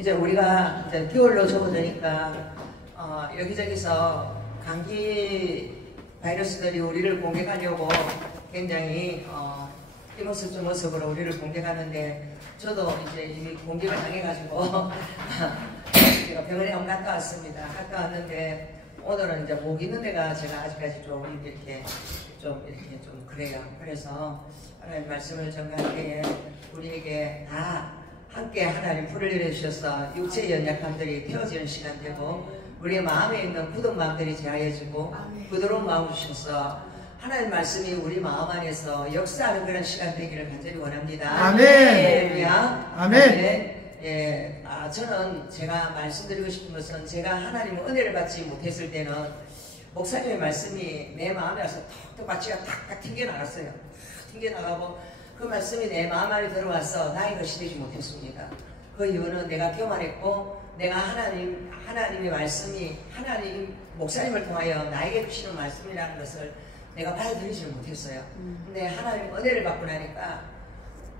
이제 우리가 이제 겨울로 접어드니까 여기저기서 감기 바이러스들이 우리를 공격하려고 굉장히 이 모습 저 모습으로 우리를 공격하는데, 저도 이제 이미 공격을 당해가지고 제가 병원에 한번 갔다 왔습니다. 갔다 왔는데 오늘은 이제 목 있는 데가 제가 아직까지 좀 이렇게 좀 그래요. 그래서 하나님 말씀을 전할 때에 우리에게 다 함께 하나님 불을 내려주셔서 육체의 연약함들이 태워지는 시간 되고, 우리의 마음에 있는 굳은 마음들이 제하여지고 부드러운 마음 주셔서 하나님 말씀이 우리 마음 안에서 역사하는 그런 시간 되기를 간절히 원합니다. 아멘. 할렐루야. 아멘. 예, 저는 제가 말씀드리고 싶은 것은, 제가 하나님의 은혜를 받지 못했을 때는 목사님의 말씀이 내 마음에 와서 톡톡 바치가 탁탁 튕겨나갔어요. 튕겨나가고 그 말씀이 내 마음 안에 들어와서 나의 것이 되지 못했습니다. 그 이유는 내가 교만했고, 내가 하나님의 말씀이 하나님 목사님을 통하여 나에게 주시는 말씀이라는 것을 내가 받아들이지를 못했어요. 근데 하나님 은혜를 받고 나니까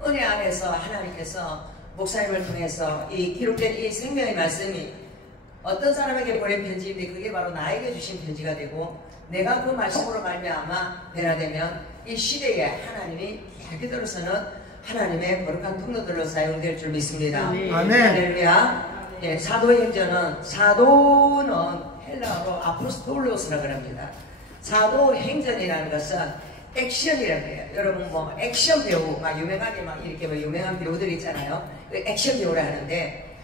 은혜 안에서 하나님께서 목사님을 통해서 이 기록된 이 생명의 말씀이 어떤 사람에게 보낸 편지인데 그게 바로 나에게 주신 편지가 되고, 내가 그 말씀으로 말미암아 변화되면 이 시대에 하나님이 알게 들어서는 하나님의 거룩한 통로들로 사용될 줄 믿습니다. 아멘. 할렐루야. 예, 사도행전은, 사도는 헬라어로 아포스톨로스라고 합니다. 사도행전이라는 것은 액션이라고 해요. 여러분 뭐 액션 배우 막 유명하게 막 이렇게 뭐 유명한 배우들 있잖아요. 그 액션 배우라 하는데,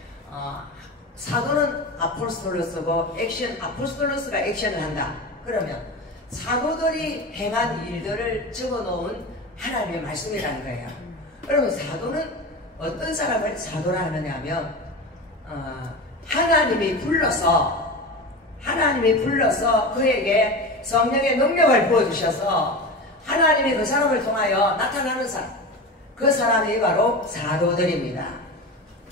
사도는 아포스톨로스고 아포스톨로스가 액션을 한다. 그러면 사도들이 행한 일들을 적어놓은 하나님의 말씀이라는 거예요. 그러면 사도는 어떤 사람을 사도라 하느냐 하면, 하나님이 불러서 그에게 성령의 능력을 부어주셔서 하나님이 그 사람을 통하여 나타나는 사람, 그 사람이 바로 사도들입니다.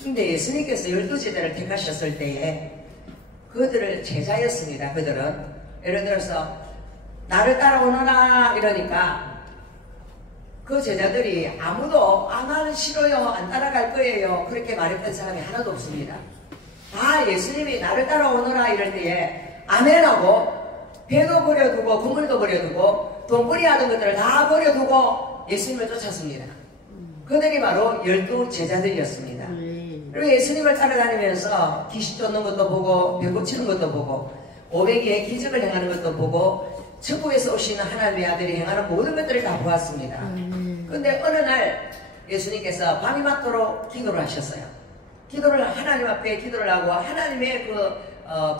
근데 예수님께서 12제자를 택하셨을 때에 그들을 제자였습니다. 그들은 예를 들어서 나를 따라오너라 이러니까 그 제자들이 아무도 나는 싫어요, 안 따라갈 거예요, 그렇게 말했던 사람이 하나도 없습니다. 다 예수님이 나를 따라오너라 이럴 때에 아멘하고 배도 버려두고 건물도 버려두고 돈벌이 하던 것들을 다 버려두고 예수님을 쫓았습니다. 그들이 바로 12제자들이었습니다. 그리고 예수님을 따라다니면서 귀신 쫓는 것도 보고 병 고치는 것도 보고 500의 기적을 행하는 것도 보고 천국에서 오시는 하나님의 아들이 행하는 모든 것들을 다 보았습니다. 그런데 어느 날 예수님께서 밤이 맞도록 기도를 하셨어요. 기도를 하나님 앞에 기도를 하고 하나님의 그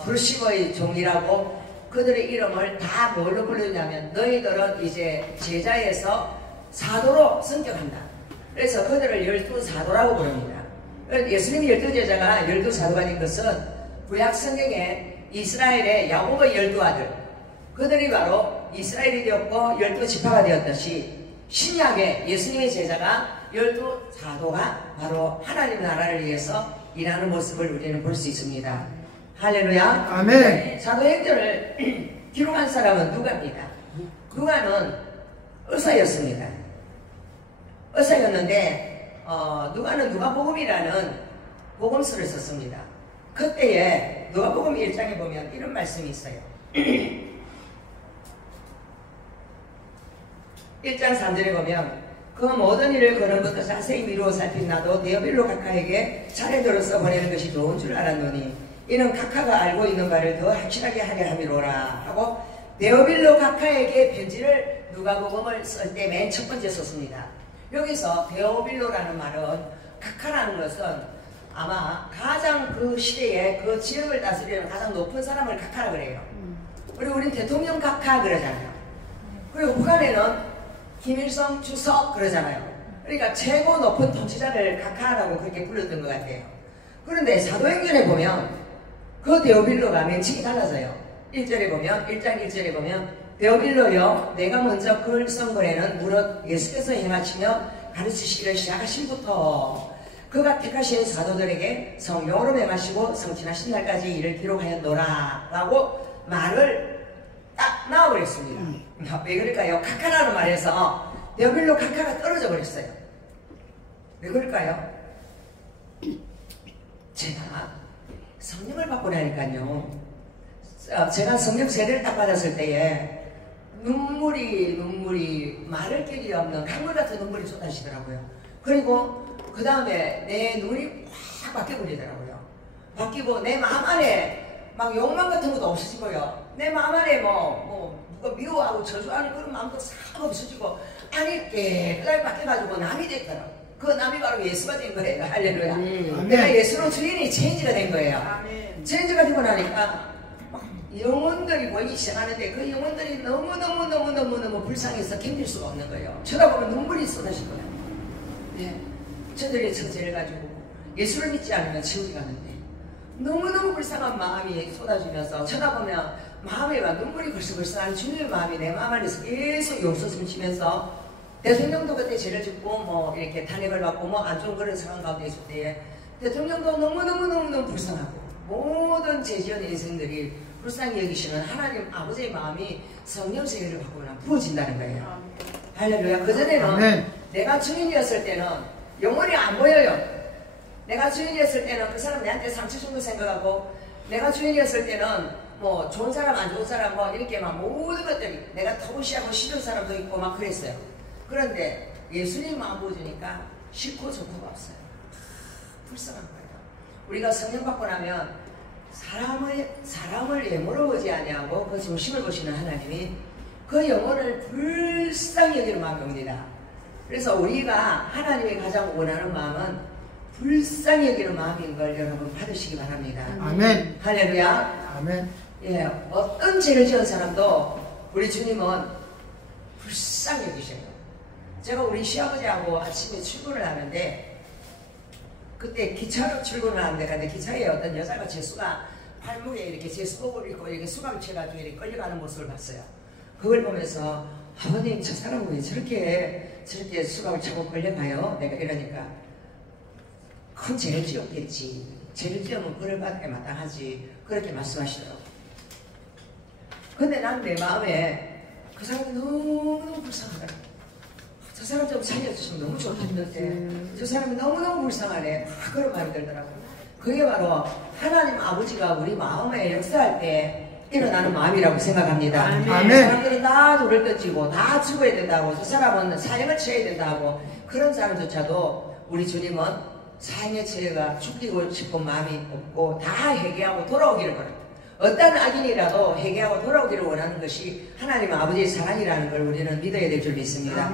부르심의 종이라고 그들의 이름을 다 뭘로 부르냐면, 너희들은 이제 제자에서 사도로 성격한다. 그래서 그들을 12사도라고 부릅니다. 예수님이 12제자가 12사도가 된 것은 구약 성경에 이스라엘의 야곱의 12아들, 그들이 바로 이스라엘이 되었고 12지파가 되었듯이, 신약의 예수님의 제자가 12사도가 바로 하나님 나라를 위해서 일하는 모습을 우리는 볼 수 있습니다. 할렐루야. 아멘. 사도행전을 기록한 사람은 누가입니다. 누가는 의사였습니다. 의사였는데 누가는 누가복음이라는 복음서를 썼습니다. 그때에 누가복음 1장에 보면 이런 말씀이 있어요. 1장 3절에 보면, 그 모든 일을 그런부터 자세히 미루어 살핀 나도 데오빌로 각하에게 차례대로 써보내는 것이 좋은 줄 알았노니 이는 각하가 알고 있는 바를 더 확실하게 하려 함이로라 하고, 데오빌로 각하에게 편지를 누가복음을 쓸 때 맨 첫 번째 썼습니다. 여기서 데오빌로라는 말은, 각하라는 것은 아마 가장 그 시대에 그 지역을 다스리는 가장 높은 사람을 각하라 그래요. 그리고 우린 대통령 각하 그러잖아요. 그리고 북한에는 김일성 주석 그러잖아요. 그러니까 최고 높은 통치자를 각하라고 그렇게 불렀던 것 같아요. 그런데 사도행전에 보면 그 데오빌로가 명칭이 달라져요. 1절에 보면, 1장 1절에 보면, 데오빌로여 내가 먼저 글 쓴 거에는 무릇 예수께서 행하시며 가르치시기를 시작하신부터 그가 택하신 사도들에게 성령으로 명하시고 성취하신 날까지 이를 기록하였노라 라고 말을 딱 나와버렸습니다. 왜 그럴까요? 각하라는 말에서 데오빌로 각하가 떨어져 버렸어요. 왜 그럴까요? 제가 성령을 받고 나니까요, 제가 성령 세례를 딱 받았을 때에 눈물이 마를 길이 없는 강물 같은 눈물이 쏟아지더라고요. 그리고 그 다음에 내 눈이 확 바뀌어버리더라고요. 바뀌고 내 마음 안에 막 욕망 같은 것도 없어지고요. 내 마음 안에 누가 미워하고 저주하는 그런 마음도 싹 없어지고 안이 깨끗하게 바뀌어가지고 남이 됐더라고요. 그 남이 바로 예수가 된 거예요. 할렐루야. 내가 예수로 주인이 체인지가 된 거예요. 체인지가 되고 나니까 영혼들이 보이기 시작하는데 그 영혼들이 너무 불쌍해서 견딜 수가 없는 거예요. 쳐다보면 눈물이 쏟아질 거예요. 네. 저들이 처제를 가지고 예수를 믿지 않으면 지옥에 가는데 너무너무 불쌍한 마음이 쏟아지면서 쳐다보면 마음에 막 눈물이 벌써하는 주님의 마음이 내 마음 안에서 계속 용서심 치면서 대통령도 그때 죄를 짓고 이렇게 탄핵을 받고 안 좋은 그런 상황 가운데 있을 때에 대통령도 너무너무 불쌍하고 모든 죄 지은 인생들이 불쌍히 여기시는 하나님 아버지의 마음이 성령 세례를 받고 나면 부어진다는 거예요. 할렐루야. 그전에는 내가 주인이었을 때는 영혼이 안 보여요. 내가 주인이었을 때는 그 사람 내한테 상처 준 거 생각하고, 내가 주인이었을 때는 좋은 사람 안 좋은 사람 이렇게 막 모든 것들이 내가 터부시하고 싫은 사람도 있고 막 그랬어요. 그런데 예수님 마음 보여주니까 싫고 좋고가 없어요. 불쌍한 거예요. 우리가 성령 받고 나면 사람을 예물로 보지 아니하고 그 중심을 보시는 하나님이 그 영혼을 불쌍히 여기는 마음이 옵니다. 그래서 우리가 하나님이 가장 원하는 마음은 불쌍히 여기는 마음인 걸 여러분 받으시기 바랍니다. 아멘. 할렐루야. 아멘. 예, 어떤 죄를 지은 사람도 우리 주님은 불쌍히 여기셔요. 제가 우리 시아버지하고 아침에 출근을 하는데 그때 기차로 출근을 하는데 근데 기차에 어떤 여자가 제수가 팔목에 이렇게 제수복을 입고 이렇게 수갑을 채가지고 이렇게 끌려가는 모습을 봤어요. 그걸 보면서 아버님 저 사람은 왜 저렇게 수갑을 차고 끌려가요? 내가 이러니까 큰 죄를 지었겠지. 죄를 지으면 그를 받게 마땅하지. 그렇게 말씀하시더라고요. 근데 난 내 마음에 그 사람이 너무너무 불쌍하더라고요. 저 사람 좀 살려주시면 너무 좋겠는데 저 사람이 너무너무 불쌍하네. 그런 마음이 들더라고요. 그게 바로 하나님 아버지가 우리 마음에 역사할 때 일어나는 마음이라고 생각합니다. 아멘. 사람들이 다 돌을 던지고 다 죽어야 된다고, 저 사람은 사형을 치러야 된다고, 그런 사람조차도 우리 주님은 사형의 처해가 죽이고 싶은 마음이 없고 다 회개하고 돌아오기를 원합니다. 어떤 악인이라도 회개하고 돌아오기를 원하는 것이 하나님 아버지의 사랑이라는 걸 우리는 믿어야 될 줄 믿습니다.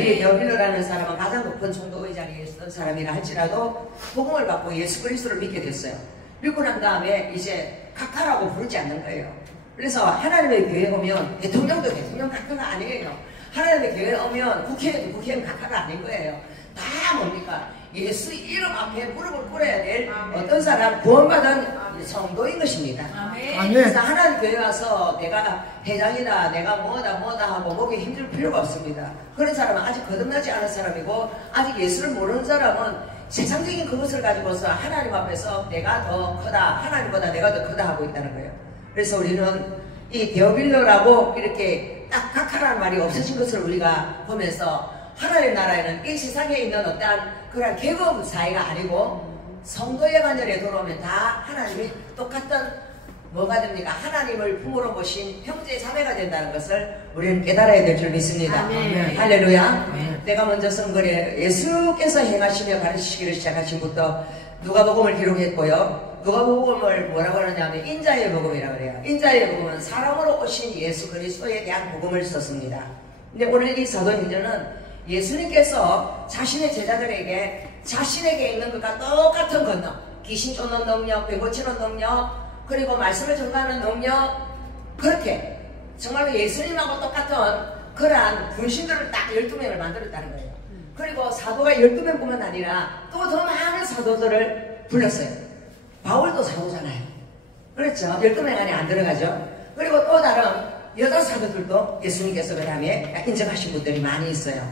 이 여빌로라는 사람은 가장 높은 총독의 자리에 있던 사람이라 할지라도 복음을 받고 예수 그리스도를 믿게 됐어요. 믿고 난 다음에 이제 각하라고 부르지 않는 거예요. 그래서 하나님의 교회에 오면 대통령도 대통령 각하가 아니에요. 하나님의 교회에 오면 국회의원도 국회의원 각하가 아닌 거예요. 다 뭡니까? 예수 이름 앞에 무릎을 꿇어야 될 어떤 사람 구원받은 성도인 것입니다. 그래서 하나님 교회 와서 내가 회장이다, 내가 뭐다 하고 목에 힘줄 필요가 없습니다. 그런 사람은 아직 거듭나지 않은 사람이고 아직 예수를 모르는 사람은 세상적인 그것을 가지고서 하나님 앞에서 내가 더 크다, 하나님보다 내가 더 크다 하고 있다는 거예요. 그래서 우리는 이 데오빌로라고 이렇게 딱 각하라는 말이 없어진 것을 우리가 보면서 하나님 나라에는 이 세상에 있는 어떠한 그런 계급 사이가 아니고 성도의 반열에 들어오면 다 하나님이 똑같은 뭐가 됩니까? 하나님을 품으로 보신 형제 자매가 된다는 것을 우리는 깨달아야 될 줄 믿습니다. 아멘. 할렐루야. 아멘. 내가 먼저 쓴 글에 예수께서 행하시며 가르치시기를 시작하신부터 누가복음을 기록했고요. 누가복음을 뭐라고 하느냐면 인자의 복음이라고 그래요. 인자의 복음은 사람으로 오신 예수 그리스도에 대한 복음을 썼습니다. 근데 오늘 이 사도행전은 예수님께서 자신의 제자들에게 자신에게 있는 것과 똑같은 권능, 귀신 쫓는 능력, 배 고치는 능력, 그리고 말씀을 전하는 능력, 그렇게 정말로 예수님하고 똑같은 그러한 분신들을 딱 12명을 만들었다는 거예요. 그리고 사도가 12명뿐만 아니라 또 더 많은 사도들을 불렀어요. 바울도 사도잖아요. 그렇죠? 12명 안에 안 들어가죠. 그리고 또 다른 여자 사도들도 예수님께서 그 다음에 인정하신 분들이 많이 있어요.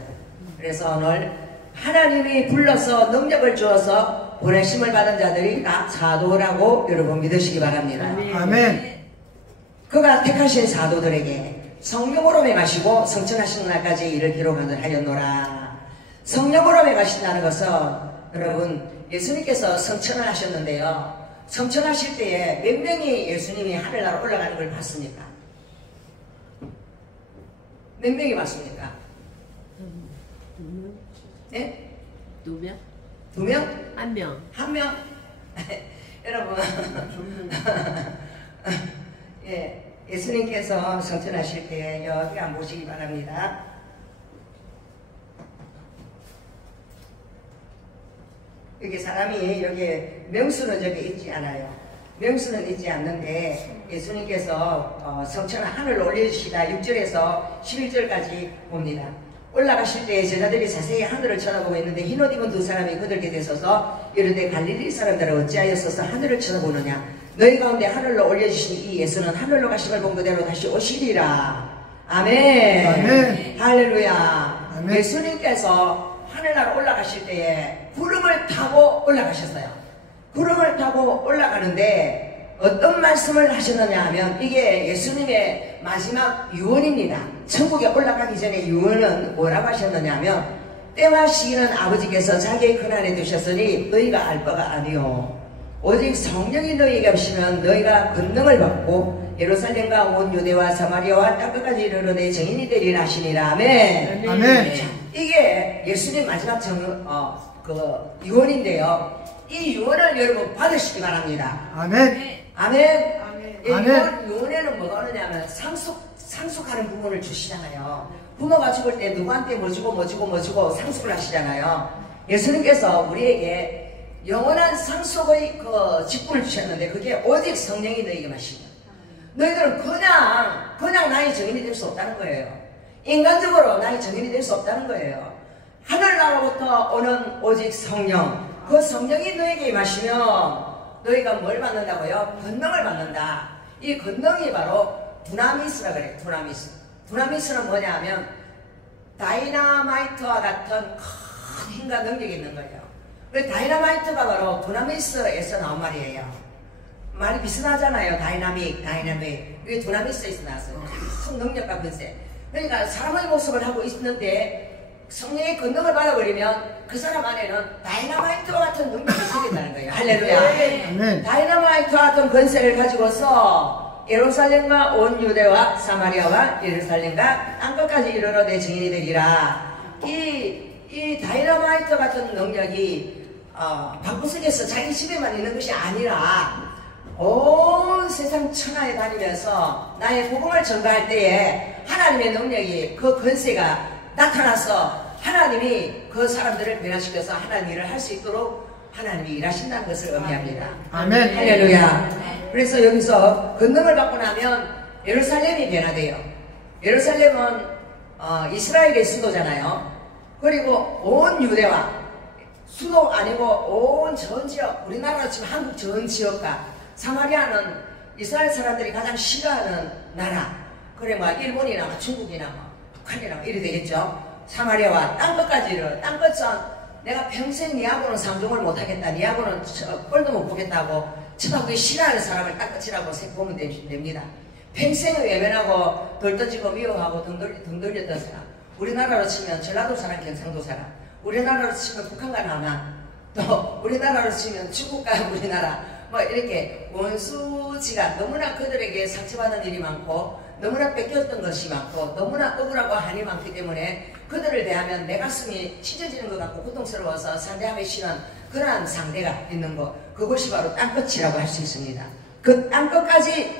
그래서 오늘 하나님이 불러서 능력을 주어서 보내심을 받은 자들이 다 사도라고 여러분 믿으시기 바랍니다. 아멘. 그가 택하신 사도들에게 성령으로 행하시고 성천하시는 날까지 이를 기록하였노라. 성령으로 행하신다는 것은 여러분 예수님께서 성천을 하셨는데요. 성천하실 때에 몇 명이 예수님이 하늘나라 올라가는 걸 봤습니까? 몇 명이 봤습니까? 네? 2명? 2명? 1명. 1명? 여러분, 예, 예수님께서 성천하실 때 여기 한번 보시기 바랍니다. 여기 사람이 여기 명수는 저기 있지 않아요. 명수는 있지 않는데 예수님께서 성천을 하늘로 올려주시다 6절에서 11절까지 봅니다. 올라가실 때 제자들이 자세히 하늘을 쳐다보고 있는데 흰옷 입은 2사람이 그들께 대서서 이르되 갈릴리 사람들아 어찌하였어서 하늘을 쳐다보느냐. 너희 가운데 하늘로 올려주신 이 예수는 하늘로 가심을 본 그대로 다시 오시리라. 아멘. 아멘. 할렐루야. 아멘. 예수님께서 하늘나라 올라가실 때에 구름을 타고 올라가셨어요. 구름을 타고 올라가는데 어떤 말씀을 하셨느냐 하면 이게 예수님의 마지막 유언입니다. 천국에 올라가기 전에 유언은 뭐라고 하셨느냐 하면 때와 시기는 아버지께서 자기의 큰안에 두셨으니 너희가 알 바가 아니요 오직 성령이 너희에게 오시면 너희가 권능을 받고 예루살렘과 온 유대와 사마리아와 땅끝까지 이르러 내 증인이 되리라 하시니라. 아멘. 아멘. 자, 이게 예수님 마지막 유언인데요. 이 유언을 여러분 받으시기 바랍니다. 아멘. 아멘. 이 아멘. 유언에는 뭐가 오느냐면 상속하는 부분을 주시잖아요. 부모가 죽을 때 누구한테 뭐 주고 상속을 하시잖아요. 예수님께서 우리에게 영원한 상속의 그 직분을 주셨는데 그게 오직 성령이 너희에게 마시면 너희들은 그냥 나의 증인이 될 수 없다는 거예요. 인간적으로 나의 증인이 될 수 없다는 거예요. 하늘나라부터 오는 오직 성령, 그 성령이 너에게 임하시면 너희가 뭘 받는다고요? 권능을 받는다. 이 권능이 바로 두나미스라 그래요. 두나미스는 뭐냐 하면 다이나마이트와 같은 큰 힘과 능력이 있는 거예요. 다이나마이트가 바로 두나미스에서 나온 말이에요. 말이 비슷하잖아요. 다이나믹. 이게 두나미스에서 나왔어요. 큰 능력과 권세. 그러니까 사람의 모습을 하고 있는데 성령의 권능을 받아버리면 그 사람 안에는 다이나마이트와 같은 능력이 생긴다는 거예요. 할렐루야. 아멘. 다이나마이트와 같은 권세를 가지고서 예루살렘과 온 유대와 사마리아와 예루살렘과 땅끝까지 이르러 내 증인이 되리라. 이 다이나마이트 같은 능력이 방구석에서 자기 집에만 있는 것이 아니라 온 세상 천하에 다니면서 나의 복음을 전가할 때에 하나님의 능력이 그 권세가 나타나서 하나님이 그 사람들을 변화시켜서 하나님 일을 할 수 있도록 하나님이 일하신다는 것을 의미합니다. 아멘. 할렐루야. 그래서 여기서 권능을 받고 나면 예루살렘이 변화돼요. 예루살렘은 이스라엘의 수도잖아요. 그리고 온 유대와 수도 아니고 온 전 지역, 우리나라 지금 한국 전 지역과 사마리아는 이스라엘 사람들이 가장 싫어하는 나라. 그래 뭐 일본이나 뭐 중국이나 뭐 북한이나 뭐 이래 되겠죠. 사마리아와 땅끝까지 이르러. 땅끝은 내가 평생 니하고는 상종을 못하겠다. 니하고는 꼴도 못 보겠다고 쳐다보기 싫어하는 사람을 땅끝이라고 보면 됩니다. 평생을 외면하고 돌 던지고 미워하고 등 돌렸던 사람. 우리나라로 치면 전라도 사람, 경상도 사람. 우리나라로 치면 북한과 남한. 또 우리나라로 치면 중국과 우리나라. 뭐 이렇게 원수지가 너무나 그들에게 상처받는 일이 많고 너무나 뺏겼던 것이 많고 너무나 억울하고 한이 많기 때문에 그들을 대하면 내 가슴이 찢어지는 것 같고 고통스러워서 상대하기 싫은 그러한 상대가 있는 것, 그것이 바로 땅끝이라고 할 수 있습니다. 그 땅끝까지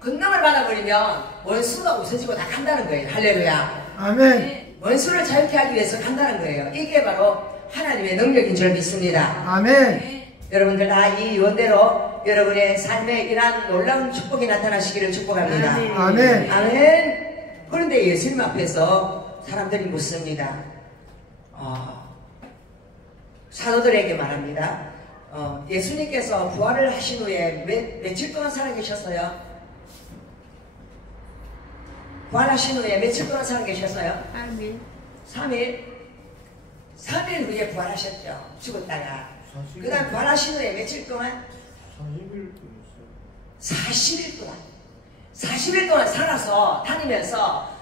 권능을 받아버리면 원수가 웃어지고 다 간다는 거예요. 할렐루야. 아멘. 원수를 자유케 하기 위해서 간다는 거예요. 이게 바로 하나님의 능력인 줄 믿습니다. 아멘. 여러분들 다 이 유언대로 여러분의 삶에 이러한 놀라운 축복이 나타나시기를 축복합니다. 아멘. 아멘. 그런데 예수님 앞에서 사람들이 묻습니다. 사도들에게 말합니다. 예수님께서 부활을 하신 후에 며칠 동안 살아계셨어요? 부활하신 후에 며칠 동안 살아계셨어요? 3일. 3일 후에 부활하셨죠. 죽었다가. 그 다음 부활하신 후에 며칠 동안? 40일 동안. 40일 동안 살아서 다니면서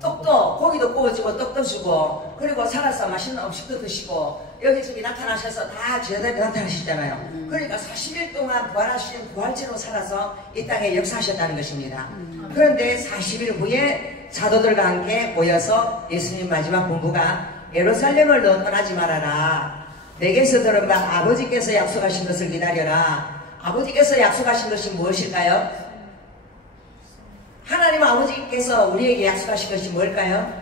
떡도 고기도 구워주고 떡도 주고 그리고 살아서 맛있는 음식도 드시고 여기저기 나타나셔서 다 제자들이 나타나시잖아요. 그러니까 40일 동안 부활하신 부활체로 살아서 이 땅에 역사하셨다는 것입니다. 그런데 40일 후에 사도들과 함께 모여서 예수님 마지막 본부가 예루살렘을 너 떠나지 말아라. 내게서 들은 바 아버지께서 약속하신 것을 기다려라. 아버지께서 약속하신 것이 무엇일까요? 하나님 아버지께서 우리에게 약속하신 것이 뭘까요?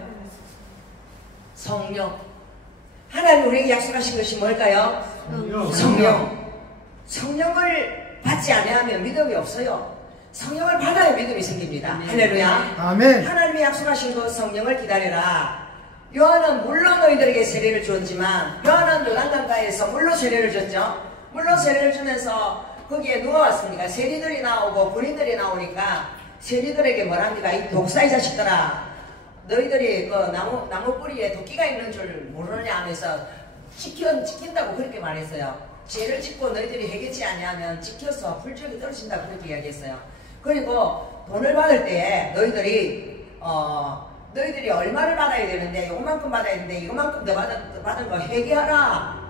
성령. 하나님 우리에게 약속하신 것이 뭘까요? 성령. 성령을 받지 않으면 믿음이 없어요. 성령을 받아야 믿음이 생깁니다. 할렐루야. 아멘. 하나님이 약속하신 그 성령을 기다려라. 요한은 물론 너희들에게 세례를 주었지만 요한은 요단강가에서 물로 세례를 줬죠. 물로 세례를 주면서 거기에 누가 왔습니까? 세리들이 나오고 군인들이 나오니까 세리들에게 뭐랍니까? 이 독사의 자식들아, 너희들이 그 나무 뿌리에 도끼가 있는 줄 모르느냐 하면서 찍힌다고 그렇게 말했어요. 죄를 짓고 너희들이 해결치 아니하면 찍혀서 불적이 떨어진다고 그렇게 이야기했어요. 그리고 돈을 받을 때에 너희들이 얼마를 받아야 되는데 이만큼 받아야 되는데 이만큼 더 받은 거 회개하라.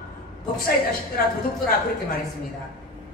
독사의 자식들아, 도둑들아, 그렇게 말했습니다.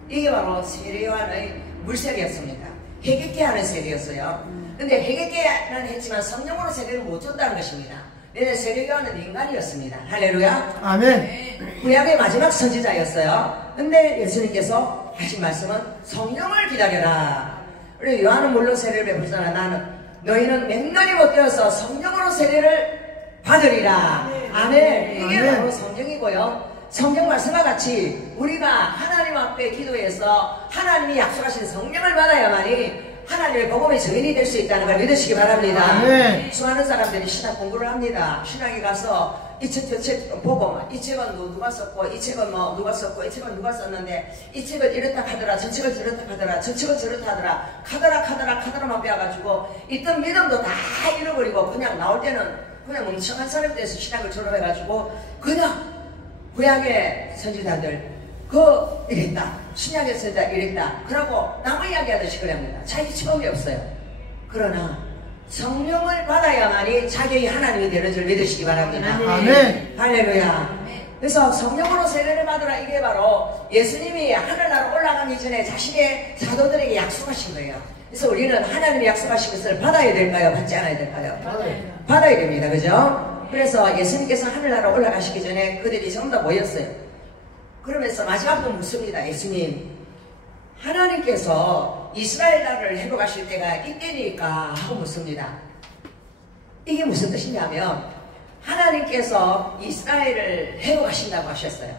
이게 바로 세례요한의 물세례였습니다. 회개케 하는 세례였어요. 근데 회개케는 했지만 성령으로 세례를 못 줬다는 것입니다. 왜냐하면 세례요한은 인간이었습니다. 할렐루야. 아멘. 구약의 마지막 선지자였어요. 근데 예수님께서 하신 말씀은 성령을 기다려라. 그리고 요한은 물로 세례를 베풀잖아. 너희는 맹렬히 못 되어서 성령으로 세례를 받으리라. 아멘. 이게 바로 성령이고요. 성경 말씀과 같이 우리가 하나님 앞에 기도해서 하나님이 약속하신 성령을 받아야만이 하나님의 복음의 증인이 될 수 있다는 걸 믿으시기 바랍니다. 아멘. 수많은 사람들이 신학 공부를 합니다. 신학에 가서 이 책 저 책 보고 이 책은 누가 썼고 이 책은 누가 썼고 이 책은 누가 썼는데 이 책은 이렇다 하더라, 저 책은 저렇다 하더라, 저 책은 저렇다 하더라, 카더라만 빼가지고 있던 믿음도 다 잃어버리고 그냥 나올 때는 그냥 멍청한 사람이 돼서 신학을 졸업해가지고 그냥 구약의 선지자들 이랬다, 신약의 선지자 이랬다 그러고 남 이야기 하듯이 그럽니다. 자기 체험이 없어요. 그러나 성령을 받아야만이 자격이 하나님이 되는 줄 믿으시기 바랍니다. 아멘. 할렐루야. 그래서 성령으로 세례를 받으라. 이게 바로 예수님이 하늘나라 올라가기 전에 자신의 사도들에게 약속하신 거예요. 그래서 우리는 하나님이 약속하신 것을 받아야 될까요? 받지 않아야 될까요? 받아야 됩니다. 그죠? 그래서 예수님께서 하늘나라 올라가시기 전에 그들이 전부 다 모였어요. 그러면서 마지막으로 묻습니다. 예수님, 하나님께서 이스라엘 나라를 회복하실 때가 이때니까 하고 묻습니다. 이게 무슨 뜻이냐면 하나님께서 이스라엘을 회복하신다고 하셨어요.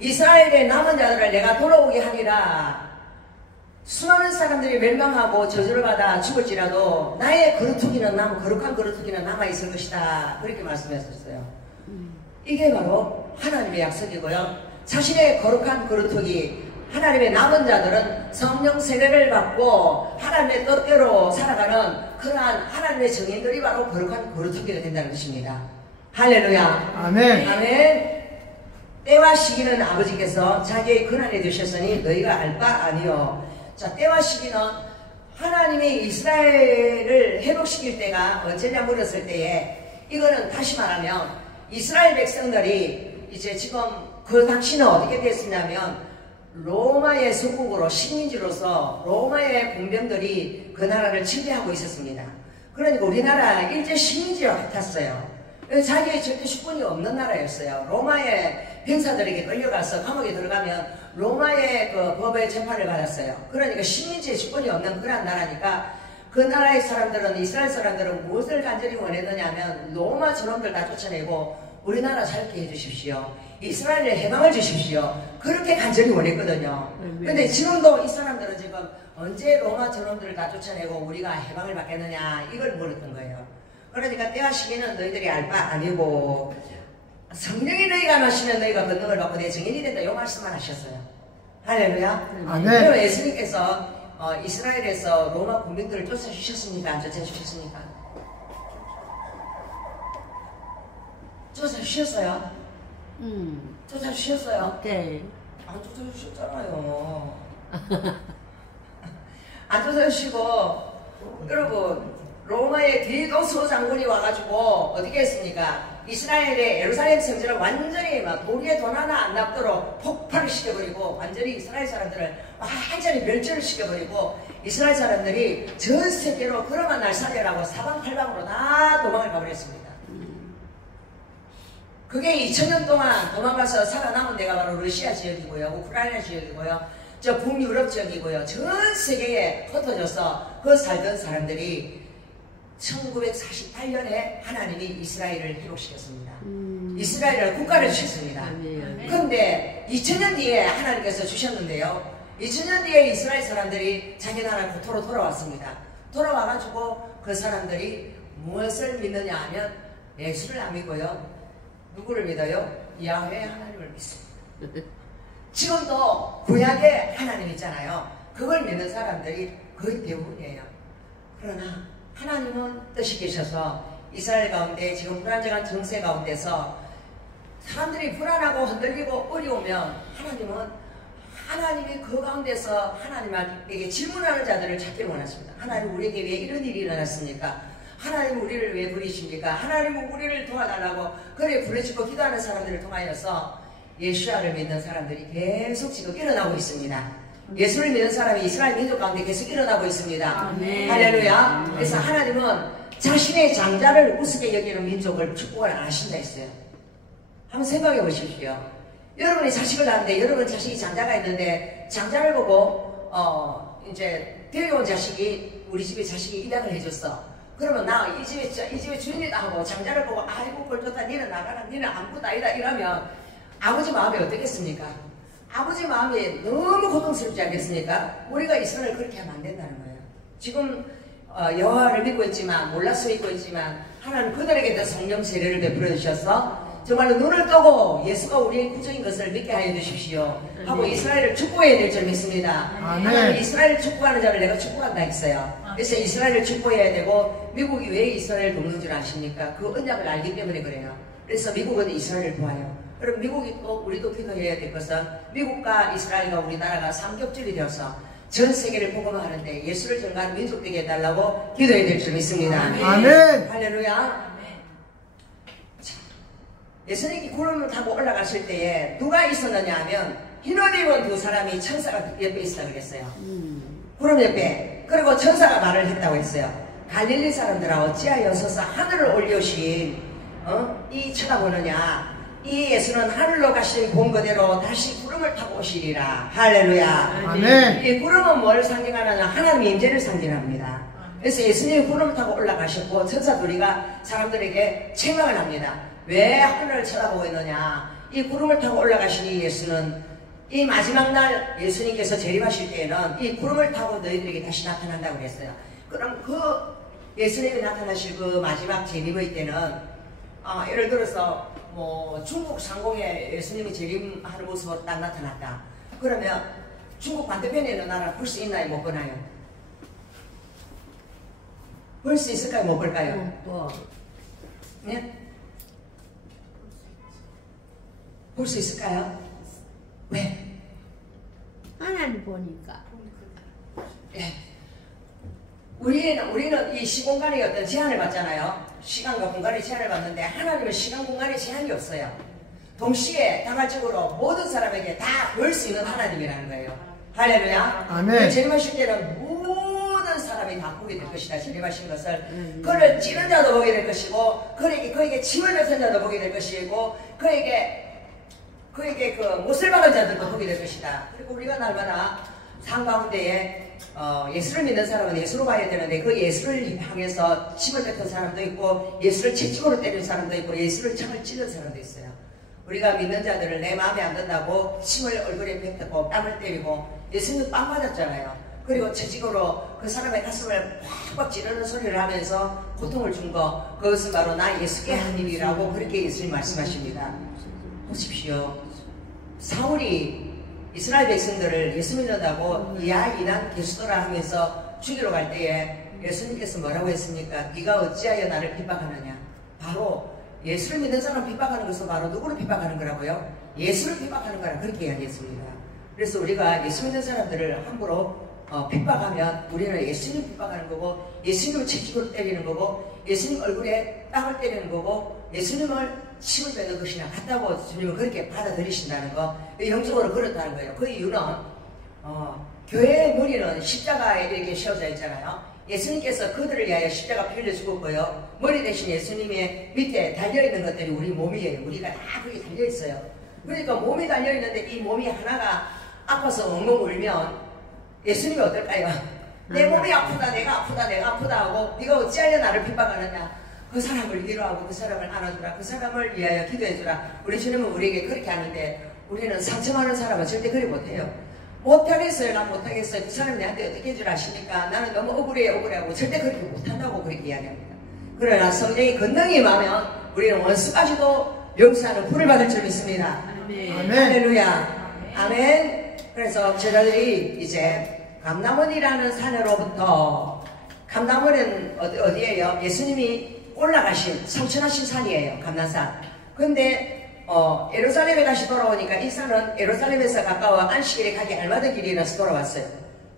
이스라엘의 남은 자들을 내가 돌아오게 하니라. 수많은 사람들이 멸망하고 저주를 받아 죽을지라도 나의 거룩한 거룩한 남아있을 것이다. 그렇게 말씀하셨어요. 이게 바로 하나님의 약속이고요. 자신의 거룩한 거룩이 하나님의 남은 자들은 성령 세례를 받고 하나님의 뜻대로 살아가는 그러한 하나님의 증인들이 바로 거룩한 거룩이가 된다는 것입니다. 할렐루야. 아멘. 아멘. 때와 시기는 아버지께서 자기의 권한에 두셨으니 너희가 알 바 아니요. 자, 때와 시기는 하나님이 이스라엘을 회복시킬 때가 언제냐 물었을 때에 이거는 다시 말하면 이스라엘 백성들이 이제 지금 그 당시는 어떻게 됐었냐면 로마의 속국으로 식민지로서 로마의 공병들이 그 나라를 지배하고 있었습니다. 그러니까 우리나라 일제 식민지와 같았어요. 자기의 절대 주권이 없는 나라였어요. 로마의 병사들에게 끌려가서 감옥에 들어가면 로마의 그 법의 재판을 받았어요. 그러니까 식민지의 주권이 없는 그런 나라니까 그 나라의 사람들은, 이스라엘 사람들은 무엇을 간절히 원했느냐면 로마 저놈들 다 쫓아내고 우리나라 살게 해주십시오. 이스라엘에 해방을 주십시오. 그렇게 간절히 원했거든요. 근데 지금도 이 사람들은 지금 언제 로마 저놈들을 다 쫓아내고 우리가 해방을 받겠느냐 이걸 물었던 거예요. 그러니까 때와 시기는 너희들이 알 바 아니고 성령이 너희가 마시면 너희가 권능을 받고 내 증인이 된다. 이 말씀만 하셨어요. 할렐루야. 아멘. 그리고 예수님께서 이스라엘에서 로마 군민들을 쫓아주셨습니까? 안 쫓아주셨습니까? 쫓아주셨어요? 쫓아주셨어요? 오케이. 안 쫓아주셨잖아요. 안 쫓아주시고 그리고 로마의 디도스 장군이 와가지고 어떻게 했습니까? 이스라엘의 예루살렘 성전을 완전히 막 돌에 돈 하나 안 남도록 폭발을 시켜버리고 완전히 이스라엘 사람들을 완전히 멸절을 시켜버리고 이스라엘 사람들이 전 세계로 그러만 날 살려라고 사방팔방으로 다 도망을 가버렸습니다. 그게 2000년 동안 도망가서 살아남은 데가 바로 러시아 지역이고요, 우크라이나 지역이고요, 저 북유럽 지역이고요, 전 세계에 흩어져서 그 살던 사람들이 1948년에 하나님이 이스라엘을 회복시켰습니다. 이스라엘을 국가를 주셨습니다. 그런데 2000년 뒤에 하나님께서 주셨는데요, 2000년 뒤에 이스라엘 사람들이 자기 나라 고토로 돌아왔습니다. 돌아와가지고 그 사람들이 무엇을 믿느냐 하면 예수를 안 믿고요, 누구를 믿어요? 야훼 하나님을 믿습니다. 지금도 구약에 하나님 있잖아요. 그걸 믿는 사람들이 거의 대부분이에요. 그러나 하나님은 뜻이 계셔서 이스라엘 가운데 지금 불안정한 정세 가운데서 사람들이 불안하고 흔들리고 어려우면 하나님이 그 가운데서 하나님에게 질문하는 자들을 찾기를 원하십니다. 하나님, 우리에게 왜 이런 일이 일어났습니까? 하나님, 우리를 왜 부리십니까? 하나님은 우리를 도와달라고 그래 부르짖고 기도하는 사람들을 통하여서 예수야를 믿는 사람들이 계속 지금 일어나고 있습니다. 예수를 믿는 사람이 이스라엘 민족 가운데 계속 일어나고 있습니다. 할렐루야. 그래서 하나님은 자신의 장자를 우습게 여기는 민족을 축복을 안 하신다 했어요. 한번 생각해 보십시오. 여러분이 자식을 낳는데 여러분 자식이 장자가 있는데 장자를 보고 이제 데려온 자식이 우리 집에 자식이 입양을 해줬어. 그러면 나 이 집에 주인이다 하고 장자를 보고 아이고 꼴좋다, 니는 나가라, 니는 아무것도 아니다 이러면 아버지 마음이 어떻겠습니까? 아버지 마음이 너무 고통스럽지 않겠습니까? 우리가 이스라엘을 그렇게 하면 안 된다는 거예요. 지금 여호와를 믿고 있지만, 몰라서 믿고 있지만 하나님 그들에게도 성령 세례를 베풀어 주셔서 정말로 눈을 뜨고 예수가 우리의 구주인 것을 믿게 하여 주십시오 하고 이스라엘을 축복해야 될 줄 믿습니다. 하나님, 이스라엘을 축복하는 자를 내가 축복한다 했어요. 그래서 이스라엘을 축복해야 되고, 미국이 왜 이스라엘을 돕는 줄 아십니까? 그 언약을 알기 때문에 그래요. 그래서 미국은 이스라엘을 도와요. 그럼 미국이 또 우리도 기도해야 될 것은 미국과 이스라엘과 우리나라가 삼겹줄이 되어서 전 세계를 복음하는데 예수를 전가하는 민족 되게 해달라고 기도해야 될 줄 믿습니다. 아멘. 할렐루야. 자, 예수님이 구름을 타고 올라가실 때에 누가 있었느냐 하면 흰옷 입은 두 사람이 천사가 옆에 있었다 그랬어요. 구름 옆에. 그리고 천사가 말을 했다고 했어요. 갈릴리 사람들아, 어찌하여 서서 하늘을 올려오신 이 쳐다보느냐. 이 예수는 하늘로 가신 본 그대로 다시 구름을 타고 오시리라. 할렐루야. 아멘. 이 구름은 뭘 상징하느냐? 하나님의 임재를 상징합니다. 그래서 예수님이 구름을 타고 올라가셨고 천사 둘이가 사람들에게 책망을 합니다. 왜 하늘을 쳐다보고 있느냐? 이 구름을 타고 올라가신 이 예수는 이 마지막 날 예수님께서 재림하실 때에는 이 구름을 타고 너희들에게 다시 나타난다고 그랬어요. 그럼 그 예수님이 나타나실 그 마지막 재림의 때는 예를 들어서 뭐 중국 상공에 예수님이 재림하는 모습으로 딱 나타났다. 그러면 중국 반대편에 있는 나라 볼 수 있나요? 못 보나요? 볼 수 있을까요? 못 볼까요? 네? 볼 수 있을까요? 왜? 하나님 보니까. 예. 우리는 이 시공간의 어떤 제한을 받잖아요. 시간과 공간의 제한을 받는데 하나님은 시간 공간의 제한이 없어요. 동시에 다발적으로 모든 사람에게 다 볼 수 있는 하나님이라는 거예요. 할렐루야. 아멘. 재림하실 때는 모든 사람이 다 보게 될 것이다. 재림하신 것을 그를 찌른 자도 보게 될 것이고 그에게 침을 뱉은 자도 보게 될 것이고 그에게 그 못을 박은 자들도 보게 될 것이다. 그리고 우리가 날마다 삶 가운데에 예수를 믿는 사람은 예수로 봐야 되는데 그 예수를 향해서 침을 뱉은 사람도 있고 예수를 채찍으로 때리는 사람도 있고 예수를 창을 찌른 사람도 있어요. 우리가 믿는 자들을 내 마음에 안 든다고 침을 얼굴에 뱉고 뺨을 때리고 예수님은 빵 맞았잖아요. 그리고 채찍으로 그 사람의 가슴을 팍팍 찌르는 소리를 하면서 고통을 준 거, 그것은 바로 나 예수께 한 일이라고 그렇게 예수님 말씀하십니다. 보십시오. 사울이 이스라엘 백성들을 예수 믿는다고 이야 이난 개수도라 하면서 죽이러 갈 때에 예수님께서 뭐라고 했습니까? 네가 어찌하여 나를 핍박하느냐? 바로 예수를 믿는 사람 핍박하는 것은 바로 누구를 핍박하는 거라고요? 예수를 핍박하는 거라 그렇게 이야기했습니다. 그래서 우리가 예수 믿는 사람들을 함부로 핍박하면 우리는 예수님 핍박하는 거고 예수님을 채찍으로 때리는 거고 예수님 얼굴에 땅을 때리는 거고 예수님을 침을 뱉는 것이나 같다고 주님은 그렇게 받아들이신다는 거, 영적으로 그렇다는 거예요. 그 이유는 교회의 머리는 십자가에 이렇게 씌워져 있잖아요. 예수님께서 그들을 위하여 십자가 pier려 죽었고요. 머리 대신 예수님의 밑에 달려있는 것들이 우리 몸이에요. 우리가 다 거기 달려있어요. 그러니까 몸이 달려있는데 이 몸이 하나가 아파서 엉엉 울면 예수님이 어떨까요? 내 몸이 아프다, 내가 아프다, 내가 아프다 하고 네가 어찌하여 나를 핍박하느냐. 그 사람을 위로하고 그 사람을 안아주라. 그 사람을 위하여 기도해주라. 우리 주님은 우리에게 그렇게 하는데 우리는 상처받는 사람은 절대 그리 못해요. 못하겠어요. 난 못하겠어요. 그 사람이 나한테 어떻게 해주라 하시니까 나는 너무 억울해하고 절대 그렇게 못한다고 그렇게 이야기합니다. 그러나 성령이 권능이 임하면 우리는 원수까지도 용서하는 불을 받을 줄 믿습니다. 아멘. 할렐루야. 아멘. 그래서 제자들이 이제 감람원이라는 산으로부터, 감람원은 어디예요? 예수님이 올라가신 성천하신 산이에요. 감람산. 근데 예루살렘에 다시 돌아오니까 이 산은 예루살렘에서 가까워 안식일에 가기 알맞은 길이라서 돌아왔어요.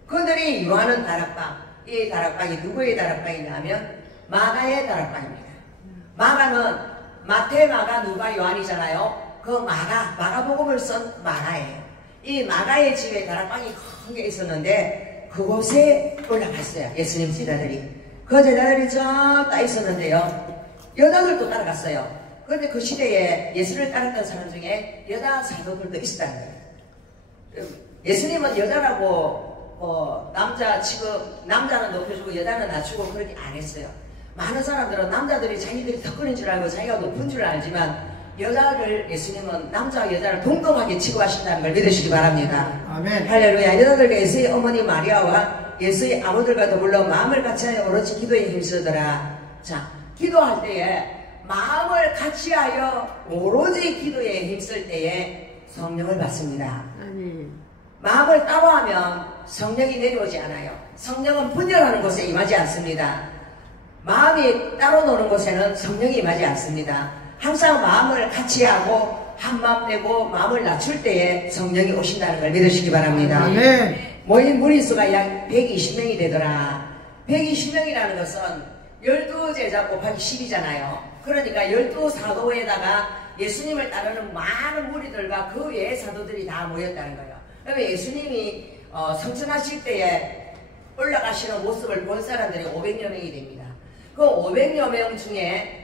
그들이 유하는 다락방, 이 다락방이 누구의 다락방이냐 하면 마가의 다락방입니다. 마가는 마태, 마가, 누가, 요한이잖아요. 그 마가복음을 쓴 마가예요. 이 마가의 집에 다락방이 큰 게 있었는데 그곳에 올라갔어요. 예수님 제자들이. 그 제자들이 쫙 있었는데요. 여자들도 따라갔어요. 그런데 그 시대에 예수를 따랐던 사람 중에 여자 사도들도 있었다는 거예요. 예수님은 여자라고 남자 취급, 남자는 높여주고 여자는 낮추고 그렇게 안 했어요. 많은 사람들은 남자들이 자기들이 더 크는 줄 알고 자기가 높은 줄 알지만 여자를, 예수님은 남자와 여자를 동등하게 취급하신다는 걸 믿으시기 바랍니다. 아멘. 할렐루야. 여자들과 예수의 어머니 마리아와 예수의 아무들과 더불어 마음을 같이하여 오로지 기도에 힘쓰더라. 자, 기도할 때에 마음을 같이하여 오로지 기도에 힘쓸 때에 성령을 받습니다. 아멘. 마음을 따로 하면 성령이 내려오지 않아요. 성령은 분열하는 곳에 임하지 않습니다. 마음이 따로 노는 곳에는 성령이 임하지 않습니다. 항상 마음을 같이 하고 한마음 내고 마음을 낮출 때에 성령이 오신다는 걸 믿으시기 바랍니다. 아멘. 모인 무리수가 약 120명이 되더라. 120명이라는 것은 12제자 곱하기 10이잖아요. 그러니까 12사도에다가 예수님을 따르는 많은 무리들과 그 외의 사도들이 다 모였다는 거예요. 그러면 예수님이 성천하실 때에 올라가시는 모습을 본 사람들이 500여 명이 됩니다. 그 500여 명 중에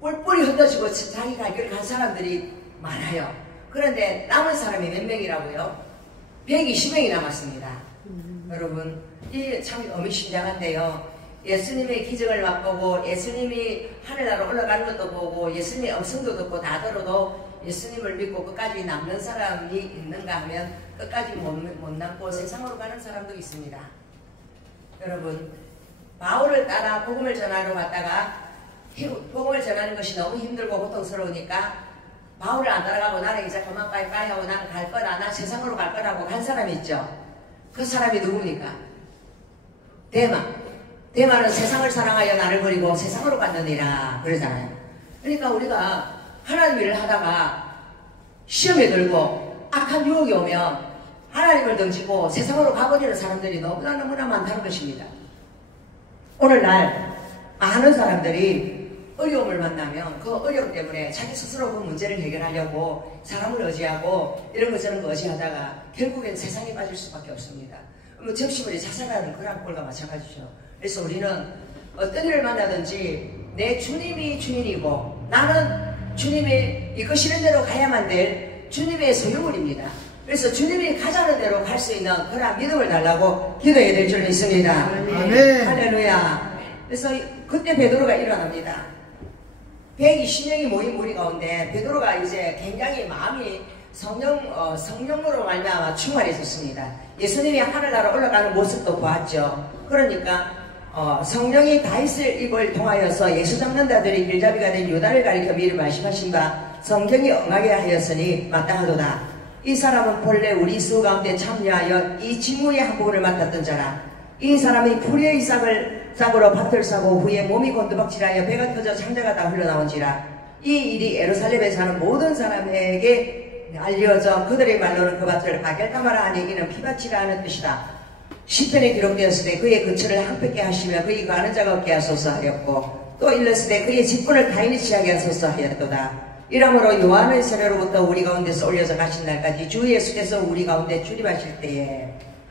뿔뿔이 흩어지고 자기 갈 길 간 사람들이 많아요. 그런데 남은 사람이 몇 명이라고요? 120명이 남았습니다. 여러분, 이 참 의미심장한데요. 예수님의 기적을 맛보고 예수님이 하늘나라 올라가는 것도 보고 예수님의 음성도 듣고 다 들어도 예수님을 믿고 끝까지 남는 사람이 있는가 하면 끝까지 못 남고 세상으로 가는 사람도 있습니다. 여러분, 바울을 따라 복음을 전하러 갔다가 복음을 전하는 것이 너무 힘들고 고통스러우니까 바울을 안 따라가고 나는 이제 그만 빠이빠이 하고 나는 갈 거다, 나 세상으로 갈 거라고 간 사람이 있죠. 그 사람이 누굽니까? 대마는 세상을 사랑하여 나를 버리고 세상으로 갔느니라 그러잖아요. 그러니까 우리가 하나님 일을 하다가 시험에 들고 악한 유혹이 오면 하나님을 던지고 세상으로 가버리는 사람들이 너무나 많다는 것입니다. 오늘날 많은 사람들이 어려움을 만나면 그 어려움 때문에 자기 스스로 그 문제를 해결하려고 사람을 의지하고 이런 거 저런 거 의지하다가 결국엔 세상에 빠질 수밖에 없습니다. 접시물이 자살하는 그런 꼴과 마찬가지죠. 그래서 우리는 어떤 일을 만나든지 내 주님이 주인이고 나는 주님이 이끄시는 대로 가야만 될 주님의 소유물입니다. 그래서 주님이 가자는 대로 갈 수 있는 그런 믿음을 달라고 기도해야 될 줄 믿습니다. 아멘. 할렐루야. 그래서 그때 베드로가 일어납니다. 120명이 모인 무리 가운데 베드로가 이제 굉장히 마음이 성령으로 말미암아 충만해졌습니다. 예수님이 하늘나라 올라가는 모습도 보았죠. 그러니까 성령이 다윗을 입을 통하여서 예수 잡는 자들이 길잡이가 된 유다를 가리켜 미리 말씀하신 바 성경이 응하게 하였으니 마땅하도다. 이 사람은 본래 우리 수 가운데 참여하여 이 직무의 한 부분을 맡았던 자라. 이 사람이 불의의 싹으로 밭을 싸고 후에 몸이 곤두박질하여 배가 터져 창자가 다 흘러나온지라. 이 일이 예루살렘에 사는 모든 사람에게 알려져 그들의 말로는 그 밭을 바겔타마라 하니 이는 피밭이라 하는 뜻이다. 시편에 기록되었을 때 그의 근처를 한패게 하시며 그의 가는 자가 없게 하소서 하였고 또 일렀으되 그의 직분을 타인이 취하게 하소서 하였도다. 이러므로 요한의 세례로부터 우리 가운데서 올려져 가신 날까지 주 예수께서 우리 가운데 출입하실 때에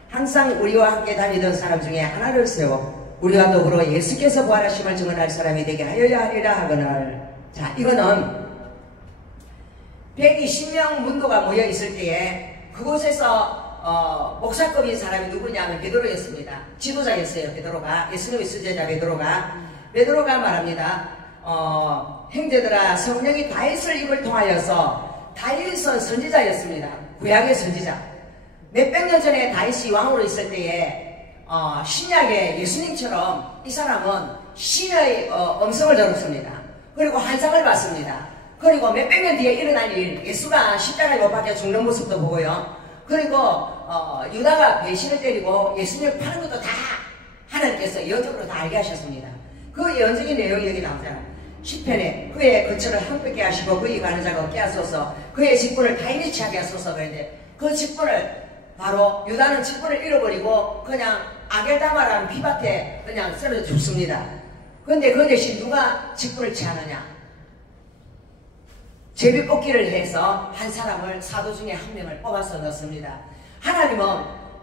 항상 우리와 함께 다니던 사람 중에 하나를 세워 우리와 더불어 예수께서 부활하심을 증언할 사람이 되게 하여야 하리라 하거늘. 자, 이거는 120명 문도가 모여 있을 때에 그곳에서 목사급인 사람이 누구냐면 베드로였습니다. 지도자였어요. 베드로가, 예수님의 수제자 베드로가 말합니다. 형제들아, 성령이 다윗을 입을 통하여서, 다윗은 선지자였습니다. 구약의 선지자. 몇백 년 전에 다윗이 왕으로 있을 때에 신약의 예수님처럼 이 사람은 신의 음성을 들었습니다. 그리고 환상을 봤습니다. 그리고 몇백 년 뒤에 일어날 일, 예수가 십자가에 못 박혀 죽는 모습도 보고요. 그리고 유다가 배신을 때리고 예수님을 파는 것도 다 하나님께서 예언적으로 다 알게 하셨습니다. 그 예언적인 내용이 여기 나오잖아요. 10편에 그의 거처를 한롭게 하시고 그의 가는 자가 없게 하소서, 그의 직분을 타인이 취하게 하소서. 그런데 그 직분을 바로 유다는 직분을 잃어버리고 그냥 아겔다마라는 피밭에 그냥 쓰러져 죽습니다. 그런데 그 대신 누가 직분을 취하느냐? 제비뽑기를 해서 한 사람을 사도 중에 한 명을 뽑아서 넣습니다. 하나님은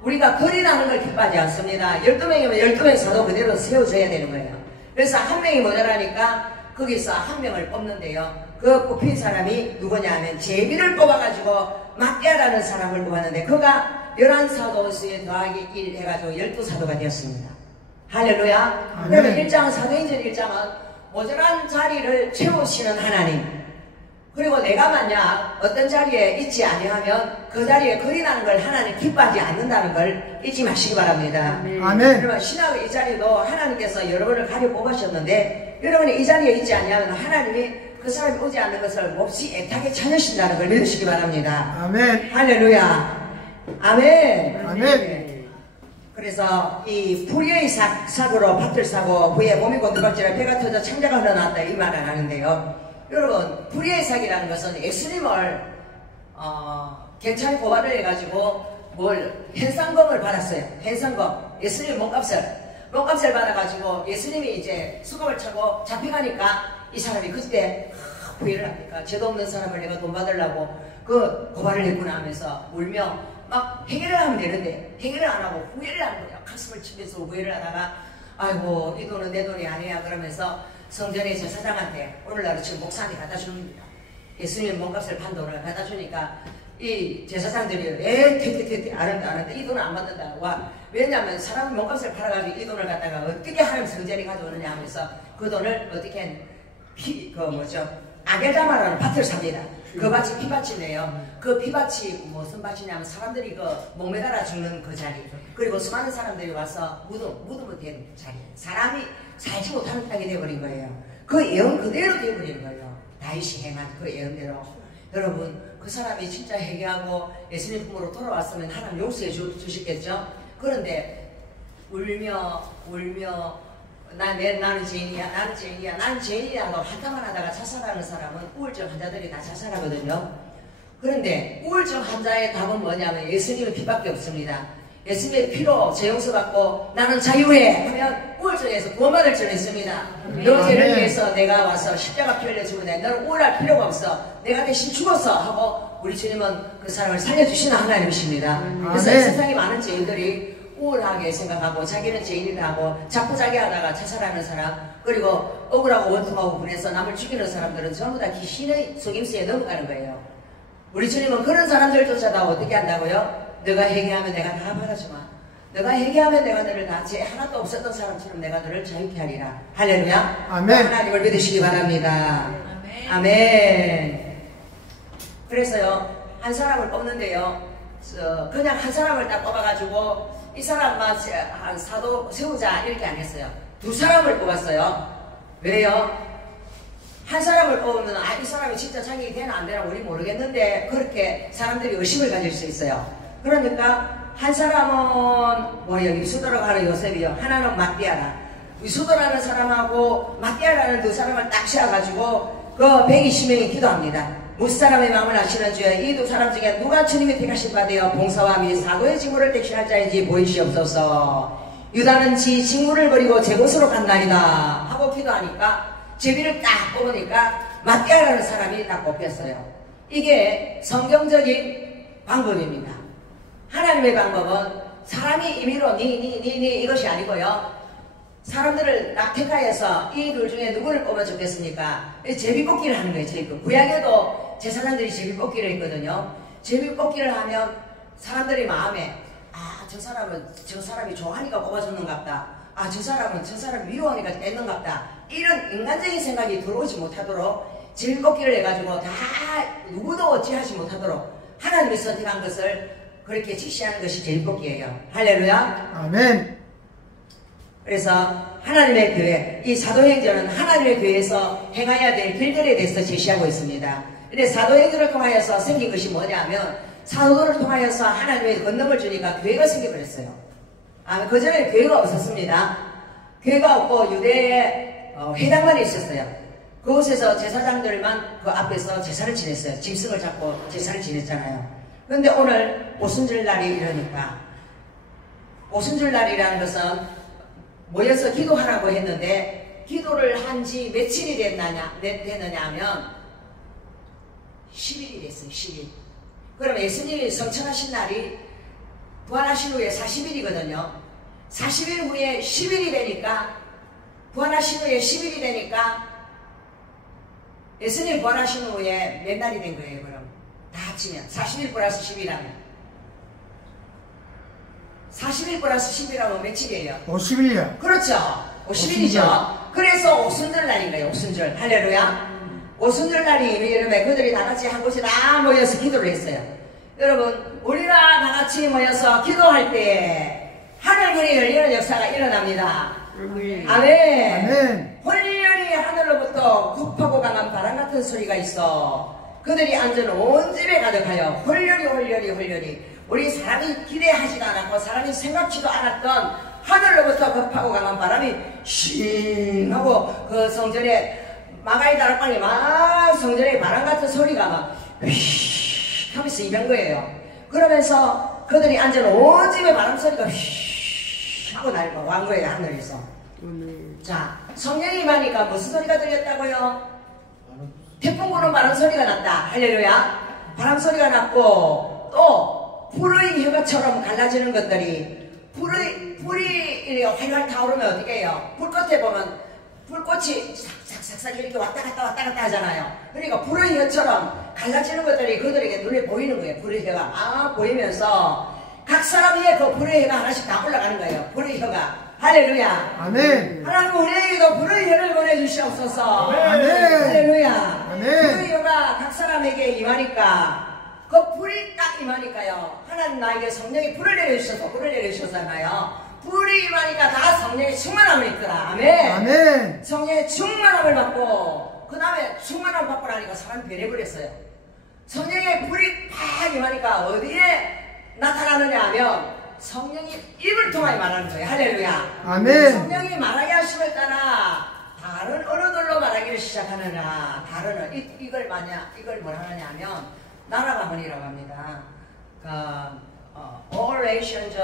우리가 거리 나는 걸 기뻐하지 않습니다. 12명이면 12명 사도 그대로 세워줘야 되는 거예요. 그래서 한 명이 모자라니까 거기서 한 명을 뽑는데요. 그 뽑힌 사람이 누구냐 하면 제비를 뽑아가지고 마띠아라는 사람을 뽑았는데 그가 11사도수에 더하기 1 해가지고 12사도가 되었습니다. 할렐루야. 그러면 1장은 사도행전 1장은 모자란 자리를 채우시는 하나님, 그리고 내가 만약 어떤 자리에 있지 아니하면 그 자리에 거리 나는 걸 하나님 기뻐하지 않는다는 걸 잊지 마시기 바랍니다. 아멘. 그러면 신학의 이 자리도 하나님께서 여러분을 가려 뽑으셨는데 여러분이 이 자리에 있지 아니하면 하나님이 그 사람이 오지 않는 것을 몹시 애타게 찾으신다는 걸 믿으시기 바랍니다. 아멘. 할렐루야. 아멘. 아멘. 그래서 이 불의의 사고로 밭을 사고 후에 몸이 곤두박질해 배가 터져 창자가 흘러나왔다 이 말을 하는데요. 여러분, 불의의 사기라는 것은 예수님을 경찰이 고발을 해가지고 현상금을 받았어요. 현상금. 예수님 몸값을 받아가지고 예수님이 이제 수갑을 차고 잡혀가니까 이 사람이 그때 후회를 합니까? 죄도 없는 사람을 내가 돈 받으려고 그 고발을 했구나 하면서 울며 막 해결을 하면 되는데 해결을 안 하고 후회를 하는 거예요. 가슴을 치면서 후회를 하다가 아이고 이 돈은 내 돈이 아니야 그러면서 성전의 제사장한테 오늘날 지금 목사한테 갖다 줍니다. 예수님 몸값을 판 돈을 갖다 주니까 이 제사장들이 퇴퇴퇴퇴 아는데 이 돈을 안 받는다. 와, 왜냐하면 사람 몸값을 팔아가지고 이 돈을 갖다가 어떻게 하나님 성전에 가져오느냐 하면서 그 돈을 어떻게 아겔다마라는 밭을 삽니다. 그 밭이 피밭이네요. 그 피밭이 무슨 밭이냐면 사람들이 그 목매달아 죽는 그 자리, 그리고 수많은 사람들이 와서 무덤이 된 자리, 사람이 살지 못하는 땅이 되어버린 거예요. 그 예언 그대로 되어버린 거예요. 다윗이 행한 그 예언대로. 여러분, 그 사람이 진짜 회개하고 예수님 품으로 돌아왔으면 하나님 용서해 주시겠죠? 그런데 울며 나는 죄인이야 하고 한탄만 하다가 자살하는 사람은 우울증 환자들이 다 자살하거든요. 그런데 우울증 환자의 답은 뭐냐면 예수님의 피밖에 없습니다. 예수님의 피로 죄 용서받고 나는 자유해 하면 우울증에서 구원받을 줄 믿습니다. 너 죄를 위해서 내가 와서 십자가 피 흘려 죽으네. 너는 우울할 필요가 없어. 내가 대신 죽었어 하고 우리 주님은 그 사람을 살려주시는 하나님이십니다. 그래서 이 세상에 많은 죄인들이 우울하게 생각하고 자기는 죄인이라 하고 자꾸자기 하다가 자살하는 사람, 그리고 억울하고 원통하고 분해서 남을 죽이는 사람들은 전부 다 귀신의 속임수에 넘어가는 거예요. 우리 주님은 그런 사람들조차도 어떻게 한다고요? 너가 회개하면 내가 다 받아주마. 너가 회개하면 내가 너를 다 죄 하나도 없었던 사람처럼 내가 너를 자유케 하리라. 할렐루야. 아멘. 하나님을 믿으시기 바랍니다. 아멘. 아멘. 그래서요, 한 사람을 뽑는데요, 그냥 한 사람을 딱 뽑아가지고 이 사람만 한 사도 세우자 이렇게 안 했어요. 두 사람을 뽑았어요. 왜요? 한 사람을 뽑으면 이 사람이 진짜 자격이 되나 안 되나 우리 모르겠는데 그렇게 사람들이 의심을 가질 수 있어요. 그러니까 한 사람은 유수도라고 하는 요셉이요, 하나는 마띠아라. 유수도라는 사람하고 마띠아라는 두 사람을 딱 씌워가지고 그 120명이 기도합니다. 무사람의 마음을 아시는 주여, 이 두 사람 중에 누가 주님의 택하신 바 되어 봉사와 및 사도의 직무를 대신할 자인지 보이시옵소서. 유다는 지 직무를 버리고 제 곳으로 간다이다 하고 기도하니까 제비를 딱 뽑으니까 마띠아라는 사람이 딱 뽑혔어요. 이게 성경적인 방법입니다. 하나님의 방법은 사람이 임의로 니 이것이 아니고요. 사람들을 낙태가해서 이 둘 중에 누구를 뽑으면 좋겠습니까? 제비뽑기를 하는 거예요. 제비뽑기. 구약에도 제사장들이 제비뽑기를 했거든요. 제비뽑기를 하면 사람들의 마음에 저 사람이 좋아하니까 뽑아줬는갑다. 저 사람이 미워하니까 뺐는갑다. 이런 인간적인 생각이 들어오지 못하도록 제비뽑기를 해가지고 다 누구도 어찌하지 못하도록 하나님이 선택한 것을 그렇게 지시하는 것이 제비뽑기예요. 할렐루야. 아멘. 그래서 하나님의 교회, 이 사도행전은 하나님의 교회에서 행해야 될 길들에 대해서 제시하고 있습니다. 근데 사도행전을 통하여서 생긴 것이 뭐냐면 사도들을 통하여서 하나님의 권능을 주니까 교회가 생겨버렸어요. 그 전에 교회가 없었습니다. 교회가 없고 유대에 회당만 있었어요. 그곳에서 제사장들만 그 앞에서 제사를 지냈어요. 짐승을 잡고 제사를 지냈잖아요. 그런데 오늘 오순절날이 이러니까, 오순절날이라는 것은 모여서 기도하라고 했는데 기도를 한 지 며칠이 됐느냐 하면 10일이 됐어요. 10일. 그럼 예수님이 성천하신 날이 부활하신 후에 40일이거든요. 40일 후에 10일이 되니까, 부활하신 후에 10일이 되니까 예수님이 부활하신 후에 몇 날이 된 거예요. 그럼 다 합치면 40일 플러스 10이라면 40일 플러스 10이라면 며칠이에요? 50일이야. 그렇죠. 50일이죠. 그래서 오순절날인 거예요. 오순절. 할렐루야. 오순절날이 이러면 그들이 다 같이 한 곳에 다 모여서 기도를 했어요. 여러분, 우리가 다 같이 모여서 기도할 때 하늘문이 열리는 역사가 일어납니다. 아멘. 아멘. 아멘. 홀렬히 하늘로부터 굽하고 강한 바람 같은 소리가 있어 그들이 앉은 온 집에 가득하여 홀렬히 우리 사람이 기대하지도 않았고 사람이 생각지도 않았던 하늘로부터 급하고 강한 바람이 쉥 하고 그 성전에 마가이 다락방에 막 성전에 바람 같은 소리가 막 휘 하면서 임한 거예요. 그러면서 그들이 앉은 온 집에 바람 소리가 휘 하고 날아간 거예요. 하늘에서. 자, 성령이 임하니까 무슨 소리가 들렸다고요? 태풍 부는 바람 소리가 났다. 할렐루야. 바람 소리가 났고 또 불의 혀가처럼 갈라지는 것들이 불이 활활 타오르면 어떻게 해요? 불꽃에 보면 불꽃이 싹싹싹 이렇게 왔다 갔다 하잖아요. 그러니까 불의 혀처럼 갈라지는 것들이 그들에게 눈에 보이는 거예요. 불의 혀가 막 보이면서 각 사람 위에 그 불의 혀가 하나씩 다 올라가는 거예요. 불의 혀가. 할렐루야. 아멘. 하나님 우리에게도 불의 혀를 보내주시옵소서. 아멘. 할렐루야. 아멘. 불의 혀가 각 사람에게 임하니까 그 불이 딱 임하니까요. 하나님 나에게 성령이 불을 내려주셨잖아요. 불이 임하니까 다 성령의 충만함을 입더라. 아멘. 아멘. 성령의 충만함을 받고 그 다음에 충만함을 받고 나니까 사람이 변해버렸어요. 성령의 불이 팍 임하니까 어디에 나타나느냐 하면 성령이 입을 통하여 말하는 거예요. 할렐루야. 아멘. 성령이 말하게 하심을 따라 다른 언어들로 말하기를 시작하느냐. 다른 이걸 뭐라 하느냐 하면 나라가문이라고 합니다. All Nations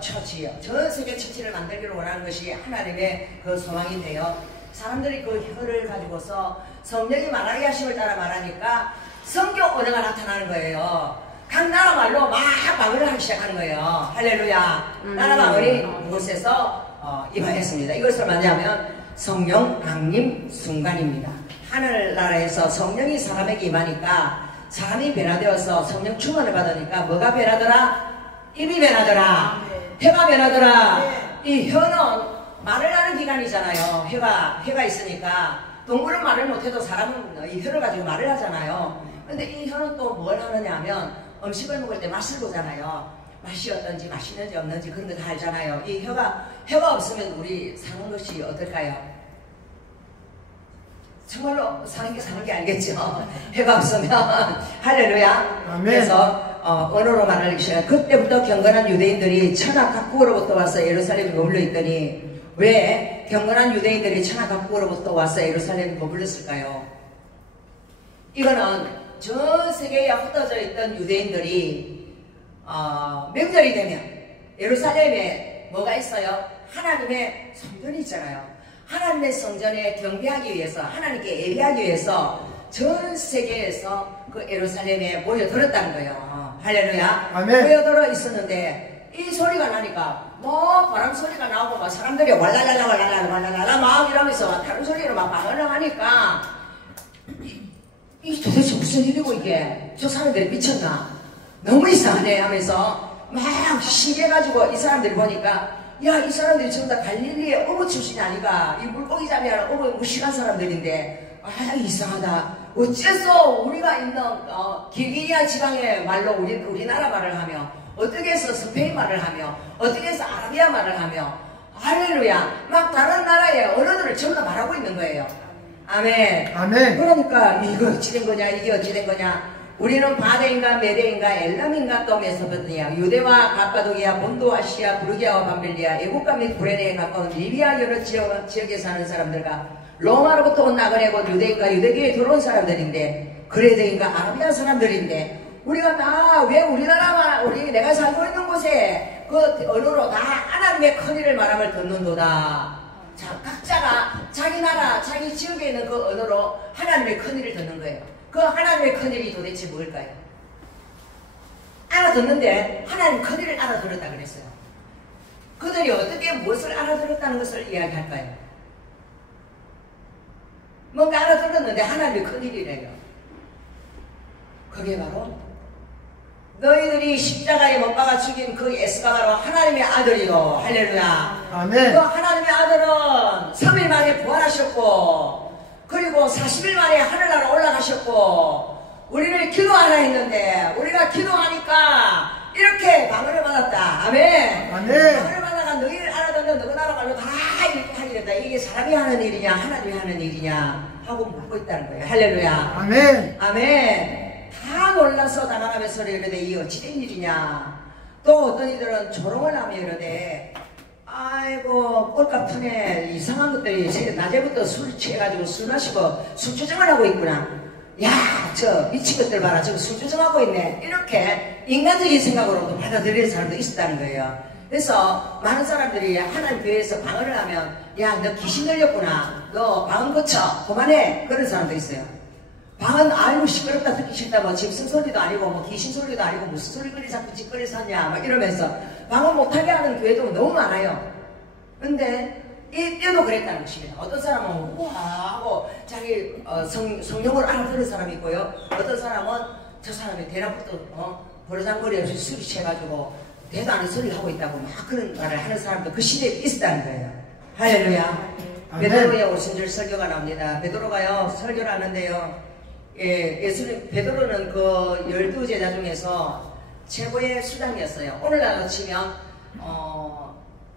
Church요. 전 세계 처치를 만들기를 원하는 것이 하나님의 그 소망인데요. 사람들이 그 혀를 가지고서 성령이 말하게 하심을 따라 말하니까 성경 언어가 나타나는 거예요. 각 나라 말로 막 방언을 하기 시작하는 거예요. 할렐루야. 나라 방언이 그곳에서 임하였습니다. 이것을 뭐냐면 성령 강림 순간입니다. 하늘나라에서 성령이 사람에게 임하니까 사람이 변화되어서 성령 충만을 받으니까 뭐가 변하더라? 입이 변하더라. 혀가 변하더라. 이 혀는 말을 하는 기관이잖아요. 혀가 있으니까 동물은 말을 못해도 사람은 이 혀를 가지고 말을 하잖아요. 근데 이 혀는 또 뭘 하느냐 하면 음식을 먹을 때 맛을 보잖아요. 맛이 어떤지 맛있는지 없는지 그런 거 다 알잖아요. 이 혀가 없으면 우리 사는 것이 어떨까요? 정말로 사는 게 알겠죠. 혀가 없으면 할렐루야. 아멘. 그래서 언어로 말하기 시작. 그때부터 경건한 유대인들이 천하 각국으로부터 와서 예루살렘에 머물러 있더니 왜 경건한 유대인들이 천하 각국으로부터 와서 예루살렘에 머물렀을까요? 이거는 전 세계에 흩어져 있던 유대인들이 명절이 되면 예루살렘에 뭐가 있어요? 하나님의 성전이 있잖아요. 하나님의 성전에 경배하기 위해서, 하나님께 예배하기 위해서 전 세계에서 그 예루살렘에 모여들었다는 거예요. 할렐루야. 아멘. 모여들어 있었는데 이 소리가 나니까 뭐 바람 소리가 나오고 막 사람들이 왈랄랄라 막 이러면서 다른 소리로 막 방언을 하니까 이 도대체 무슨 일이고 이게, 저 사람들이 미쳤나, 너무 이상하네 하면서 막 신기해가지고 이 사람들이 보니까 야, 이 사람들이 전부 다 갈릴리의 어부 출신이 아니가, 이 물고기 잡이하는 어부 무식한 사람들인데, 아, 이상하다. 어째서 우리가 있는 길기니아 지방의 말로 우리나라 말을 하며, 어떻게 해서 스페인 말을 하며, 어떻게 해서 아라비아 말을 하며, 할렐루야, 막 다른 나라의 언어들을 전부 다 말하고 있는 거예요. 아멘. 아멘. 그러니까 이거 어찌 된 거냐, 이게 어찌 된 거냐. 우리는 바데인가 메데인가 엘람인가 또 메소포타미아, 유대와 갑바도기아, 본도 아시아, 부르기아와 밤빌리아, 애국과 및 구레네에 가까운 리비아 여러 지역에 사는 사람들과 로마로부터 온 나그네고 유대인가 유대교에 들어온 사람들인데, 그레데인가 아라비아 사람들인데, 우리가 다 왜 우리나라만, 내가 살고 있는 곳에 그 언어로 다 하나님의 큰일을 말함을 듣는도다. 자, 각자가 자기 나라, 자기 지역에 있는 그 언어로 하나님의 큰일을 듣는 거예요. 그 하나님의 큰일이 도대체 뭘까요? 알아듣는데 하나님 큰일을 알아들었다 그랬어요. 그들이 어떻게 무엇을 알아들었다는 것을 이야기할까요? 뭔가 알아들었는데 하나님의 큰일이래요. 그게 바로 너희들이 십자가에 못 박아 죽인 그 예수가 바로 하나님의 아들이요. 할렐루야. 아멘. 그 하나님의 아들은 3일 만에 부활하셨고, 그리고 40일 만에 하늘나라 올라가셨고, 우리를 기도하라 했는데 우리가 기도하니까 이렇게 방언을 받았다. 아멘. 아멘. 방언을 받아가 너희를 알아듣는 너희 나라 말로 다 이렇게 하게 된다. 이게 사람이 하는 일이냐 하나님이 하는 일이냐 하고 묻고 있다는 거예요. 할렐루야. 아멘. 아멘. 다 놀라서 당황하면서 이러되 이 어찌된 일이냐. 또 어떤 이들은 조롱을 하며 이러되 아이고 꼴값투네, 이상한 것들이 낮에부터 술 취해가지고 술 마시고 술주정을 하고 있구나. 야, 저 미친 것들 봐라, 저거 술주정하고 있네. 이렇게 인간적인 생각으로도 받아들이는 사람도 있었다는 거예요. 그래서 많은 사람들이 하나님 교회에서 방언을 하면 야, 너 귀신 들렸구나, 너 방언 고쳐, 그만해, 그런 사람도 있어요. 방언 아이고 시끄럽다, 듣기 싫다, 뭐 짐승 소리도 아니고 뭐 귀신 소리도 아니고 무슨 소리거리 자꾸 짓거리서 하냐 막 이러면서 방언 못하게 하는 교회도 너무 많아요. 근데 이때도 그랬다는 것입니다. 어떤 사람은 우와 하고 자기 성령을 알아들은 사람이 있고요, 어떤 사람은 저 사람이 대낮부터 버르장머리 없이 술이 취해가지고 대도 않은 소리를 하고 있다고 막 그런 말을 하는 사람도 그 시대에 있었다는 거예요. 할렐루야. 베드로의 오순절 설교가 나옵니다. 베드로가요 설교를 하는데요, 예수님, 베드로는 그 12제자 중에서 최고의 수장이었어요. 오늘날로 치면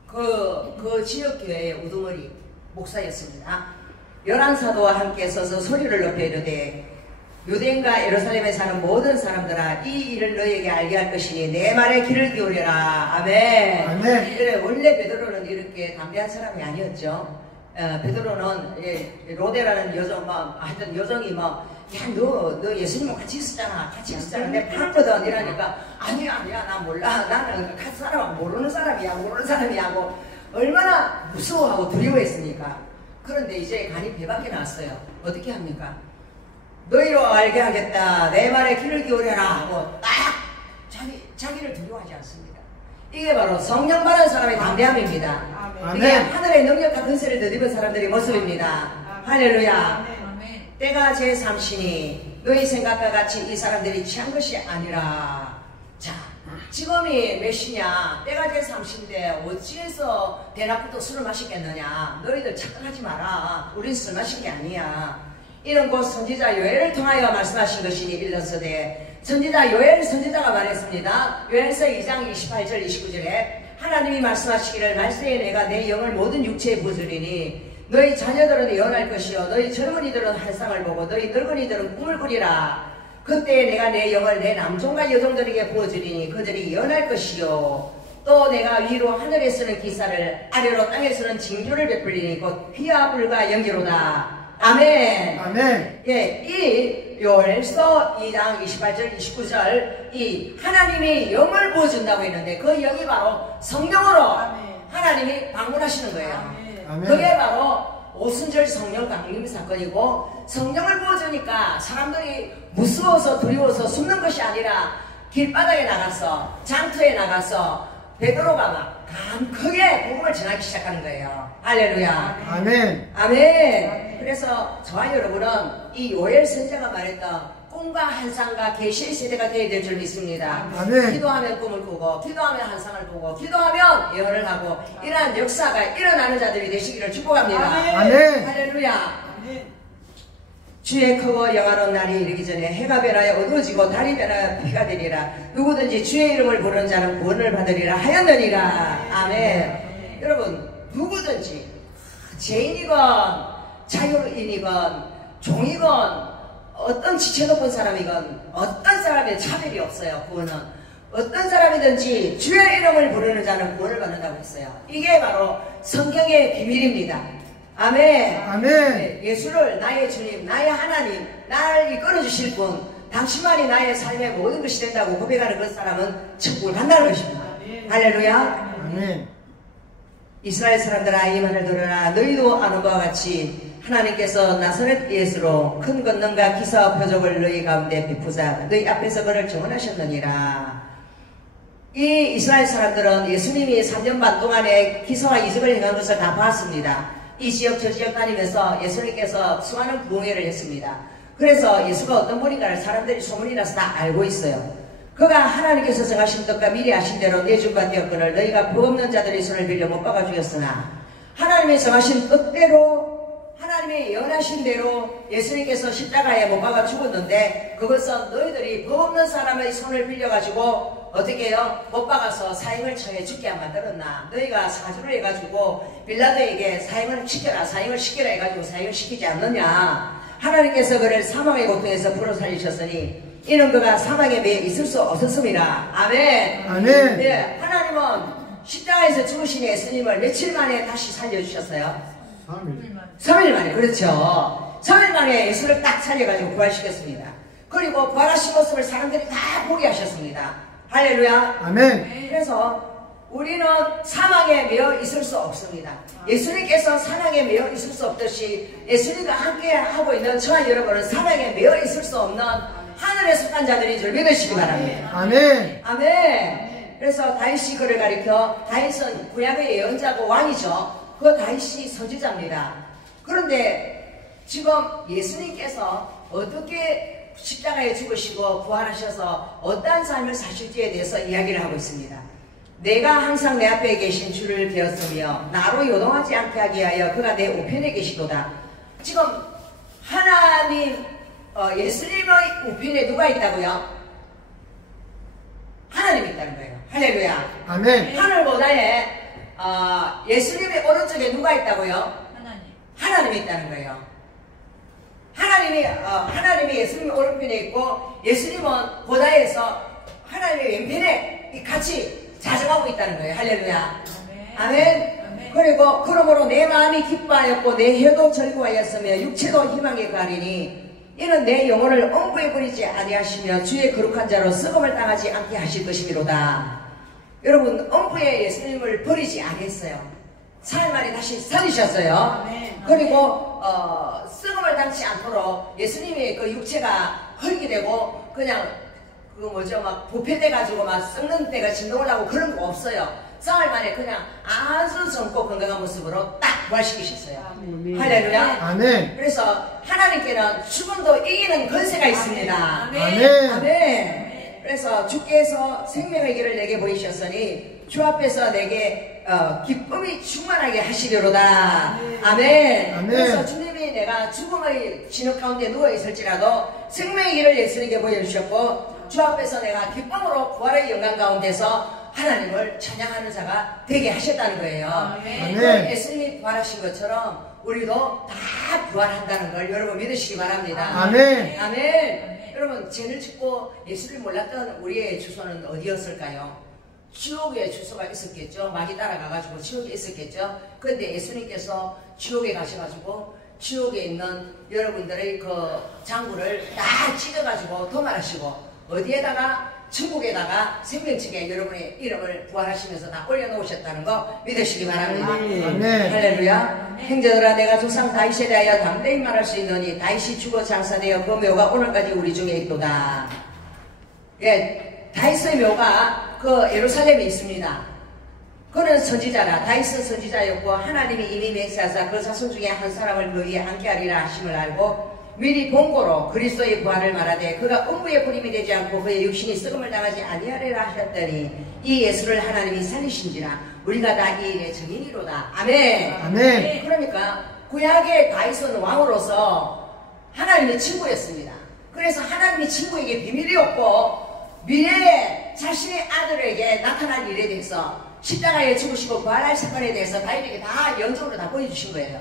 그 지역교회의 우두머리 목사였습니다. 11사도와 함께 서서 소리를 높여 이르되 유대인과 예루살렘에 사는 모든 사람들아, 이 일을 너희에게 알게 할 것이니 내 말에 귀를 기울여라. 아멘. 아멘. 그래, 원래 베드로는 이렇게 담대한 사람이 아니었죠. 베드로는 로데라는 여성, 하여튼 여성이 야, 너 예수님하고 같이 있었잖아. 같이 있었잖아. 내가 봤거든. 이러니까, 아니야, 나 몰라. 나는 같은 사람, 모르는 사람이야. 하고, 얼마나 무서워하고 두려워했습니까? 그런데 이제 간이 배밖에 났어요. 어떻게 합니까? 너희로 알게 하겠다. 내 말에 귀를 기울여라. 하고, 딱! 자기를 두려워하지 않습니다. 이게 바로 성령 받은 사람의 담대함입니다. 이게 하늘의 능력과 근세를 덧입은 사람들의 모습입니다. 할렐루야. 때가 제3시니 너희 생각과 같이 이 사람들이 취한 것이 아니라. 자, 지금이 몇 시냐? 때가 제3시인데 어찌해서 대낮부터 술을 마시겠느냐? 너희들 착각하지 마라. 우린 술 마신 게 아니야. 이는 곧 선지자 요엘을 통하여 말씀하신 것이니 일렀으되, 선지자 요엘 선지자가 말했습니다. 요엘서 2장 28절 29절에 하나님이 말씀하시기를 말세에 내가 내 영을 모든 육체에 부으리니 너희 자녀들은 예언할 것이요 너희 젊은이들은 환상을 보고 너희 늙은이들은 꿈을 꾸리라. 그때 내가 내 영을 내 남종과 여종들에게 부어주리니 그들이 예언할 것이요 또 내가 위로 하늘에 쓰는 기사를 아래로 땅에 쓰는 징조를 베풀리니 곧 피와 불과 연기로다. 아멘. 아멘. 예, 이 요엘서 2장 28절 29절 이 하나님이 영을 부어준다고 했는데 그 영이 바로 성령으로 하나님이 방문하시는 거예요. 아멘. 그게 바로 오순절 성령 강림 사건이고, 성령을 부어주니까 사람들이 무서워서 두려워서 숨는 것이 아니라 길바닥에 나가서 장터에 나가서 베드로가 막 크게 복음을 전하기 시작하는 거예요. 할렐루야. 아멘. 아멘. 그래서 저와 여러분은 이 요엘 선지자가 말했던 꿈과 환상과 계시의 세대가 되어야 될 줄 믿습니다. 아멘. 기도하면 꿈을 꾸고, 기도하면 환상을 보고, 기도하면 예언을 하고, 이러한 역사가 일어나는 자들이 되시기를 축복합니다. 아멘. 할렐루야. 주의 크고 영화로운 날이 이르기 전에 해가 변하여 어두워지고 달이 변하여 비가 되리라. 누구든지 주의 이름을 부르는 자는 구원을 받으리라 하였느니라. 아멘. 여러분, 누구든지 죄인이건 자유인이건 종이건 어떤 지체 높은 사람이건 어떤 사람의 차별이 없어요. 구원은 어떤 사람이든지 주의 이름을 부르는 자는 구원을 받는다고 했어요. 이게 바로 성경의 비밀입니다. 아멘. 아멘. 예수를 나의 주님, 나의 하나님, 나를 이끌어 주실 분, 당신만이 나의 삶의 모든 것이 된다고 고백하는 그 사람은 천국을 간다는 것입니다. 할렐루야. 아멘. 이스라엘 사람들아 이 말을 들으라. 너희도 아는 바와 같이 하나님께서 나사렛 예수로 큰 권능과 기사와 표적을 너희 가운데 베푸사 너희 앞에서 그를 증언하셨느니라. 이 이스라엘 사람들은 예수님이 3년 반 동안에 기사와 이적을 행한 것을 다 봤습니다. 이 지역 저 지역 다니면서 예수님께서 수많은 부흥회를 했습니다. 그래서 예수가 어떤 분인가를 사람들이 소문이 나서 다 알고 있어요. 그가 하나님께서 정하신 뜻과 미리 하신 대로 내준바 되었거늘 너희가 부 없는 자들의 손을 빌려 못 박아 죽였으나 하나님의 정하신 뜻대로 하나님의 예언하신 대로 예수님께서 십자가에 못 박아 죽었는데 그것은 너희들이 부 없는 사람의 손을 빌려가지고 어떻게 해요? 못 박아서 사형을 처해 죽게 안 만들었나? 너희가 사주를 해가지고 빌라도에게 사형을 시켜라 해가지고 사형을 시키지 않느냐? 하나님께서 그를 사망의 고통에서 풀어 살리셨으니 이는 그가 사망에 매여 있을 수 없었습니다. 아멘. 아멘. 네, 하나님은 십자가에서 죽으신 예수님을 며칠 만에 다시 살려주셨어요? 3일 만에. 그렇죠. 3일 만에 예수를 딱 살려가지고 부활시켰습니다. 그리고 부활하신 모습을 사람들이 다 보게 하셨습니다. 할렐루야. 아멘. 그래서 우리는 사망에 매여 있을 수 없습니다. 예수님께서 사망에 매여 있을 수 없듯이 예수님과 함께 하고 있는 저와 여러분은 사망에 매여 있을 수 없는 하늘에 속한 자들인 줄 믿으시기 바랍니다. 아멘. 아멘. 그래서 다윗이 그를 가리켜 다윗은 구약의 예언자고 왕이죠. 그 다윗이 선지자입니다. 그런데 지금 예수님께서 어떻게 십자가에 죽으시고 부활하셔서 어떠한 삶을 사실지에 대해서 이야기를 하고 있습니다. 내가 항상 내 앞에 계신 주를 배웠으며 나로 요동하지 않게 하기 위하여 그가 내 우편에 계시도다. 지금 하나님 예수님의 우편에 누가 있다고요? 하나님이 있다는 거예요. 할렐루야. 아멘. 하늘보다에 예수님의 오른쪽에 누가 있다고요? 하나님이 있다는 거예요. 하나님이 예수님의 오른편에 있고 예수님은 보다에서 하나님의 왼편에 같이 자정하고 있다는 거예요. 할렐루야. 아멘. 그리고 그러므로 내 마음이 기뻐하였고 내 혀도 즐거워하였으며 육체도 희망에 가리니 이는 내 영혼을 엄부에 버리지 아니하시며 주의 거룩한 자로 썩음을 당하지 않게 하실 것이미로다. 여러분 엄부에 예수님을 버리지 아니했어요. 4일 만에 다시 살리셨어요. 그리고 썩음을 당치 않도록 예수님의 그 육체가 헐게 되고 그냥 막 부패돼 가지고 막 썩는 때가 진동을 하고 그런 거 없어요. 4일 만에 그냥 아주 젊고 건강한 모습으로 딱 부활시키셨어요. 할렐루야. 아멘. 그래서 하나님께는 죽음도 이기는 권세가 있습니다. 아멘. 아멘. 그래서 주께서 생명의 길을 내게 보이셨으니 주 앞에서 내게 기쁨이 충만하게 하시려로다. 아멘. 아멘. 그래서 주님이 내가 죽음의 진흙 가운데 누워있을지라도 생명의 길을 예수님께 보여주셨고 주 앞에서 내가 기쁨으로 부활의 영광 가운데서 하나님을 찬양하는 자가 되게 하셨다는 거예요. 아멘. 예수님이 부활하신 것처럼 우리도 다 부활한다는 걸 여러분 믿으시기 바랍니다. 아멘. 아멘. 여러분 죄를 짓고 예수를 몰랐던 우리의 주소는 어디였을까요? 지옥에 주소가 있었겠죠. 마귀 따라가가지고 지옥에 있었겠죠. 그런데 예수님께서 지옥에 가셔가지고 지옥에 있는 여러분들의 그 장부를 다 찢어가지고 도말하시고 어디에다가 천국에다가 생명책에 여러분의 이름을 부활하시면서 다 올려놓으셨다는 거 믿으시기 바랍니다. 아멘. 할렐루야. 행자들아 내가 조상 다윗에 대하여 담대히 말할 수 있느니 다윗이 죽어 장사되어 그 묘가 오늘까지 우리 중에 있도다. 예, 다윗의 묘가 그 예루살렘에 있습니다. 그는 선지자라. 다윗은 선지자였고 하나님이 이미 맹세하사 그 자손 중에 한 사람을 그 위에 앉게 하리라 하심을 알고 미리 본고로 그리스도의 부활을 말하되 그가 음부의 부림이 되지 않고 그의 육신이 썩음을 당하지 아니하리라 하셨더니 이 예수를 하나님이 살리신지라 우리가 다 이 일의 증인이로다. 아멘. 아멘. 그러니까 구약의 다윗은 왕으로서 하나님의 친구였습니다. 그래서 하나님이 친구에게 비밀이 없고 미래에 자신의 아들에게 나타날 일에 대해서 십자가에 죽으시고 부활할 사건에 대해서 다윗에게 다 영적으로 다 보여주신 거예요.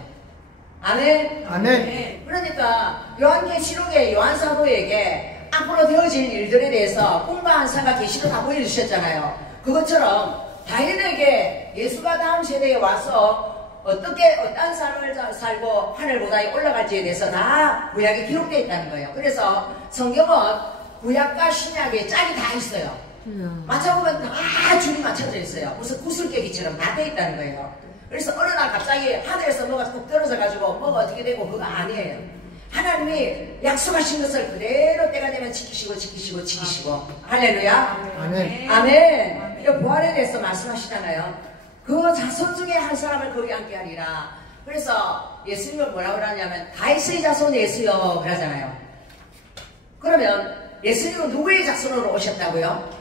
아멘. 아멘. 그러니까 요한계시록의 요한사도에게 앞으로 되어질 일들에 대해서 꿈과 환상과 계시로 다 보여주셨잖아요. 그것처럼 다윗에게 예수가 다음 세대에 와서 어떻게 어떤 삶을 살고 하늘보다에 올라갈지에 대해서 다 구약에 기록되어 있다는 거예요. 그래서 성경은 구약과 신약에 짝이 다 있어요. 맞춰보면 다 줄이 맞춰져 있어요. 무슨 구슬깨기처럼 다 되어 있다는 거예요. 그래서 어느 날 갑자기 하늘에서 뭐가 뚝 떨어져가지고 뭐가 어떻게 되고 그거 아니에요. 하나님이 약속하신 것을 그대로 때가 되면 지키시고 할렐루야. 아멘. 아멘. 이 부활에 대해서 말씀하시잖아요. 그 자손 중에 한 사람을 거기 앉게 하리라. 그래서 예수님은 뭐라고 그러냐면 다윗의 자손 예수여 그러잖아요. 그러면 예수님은 누구의 자손으로 오셨다고요?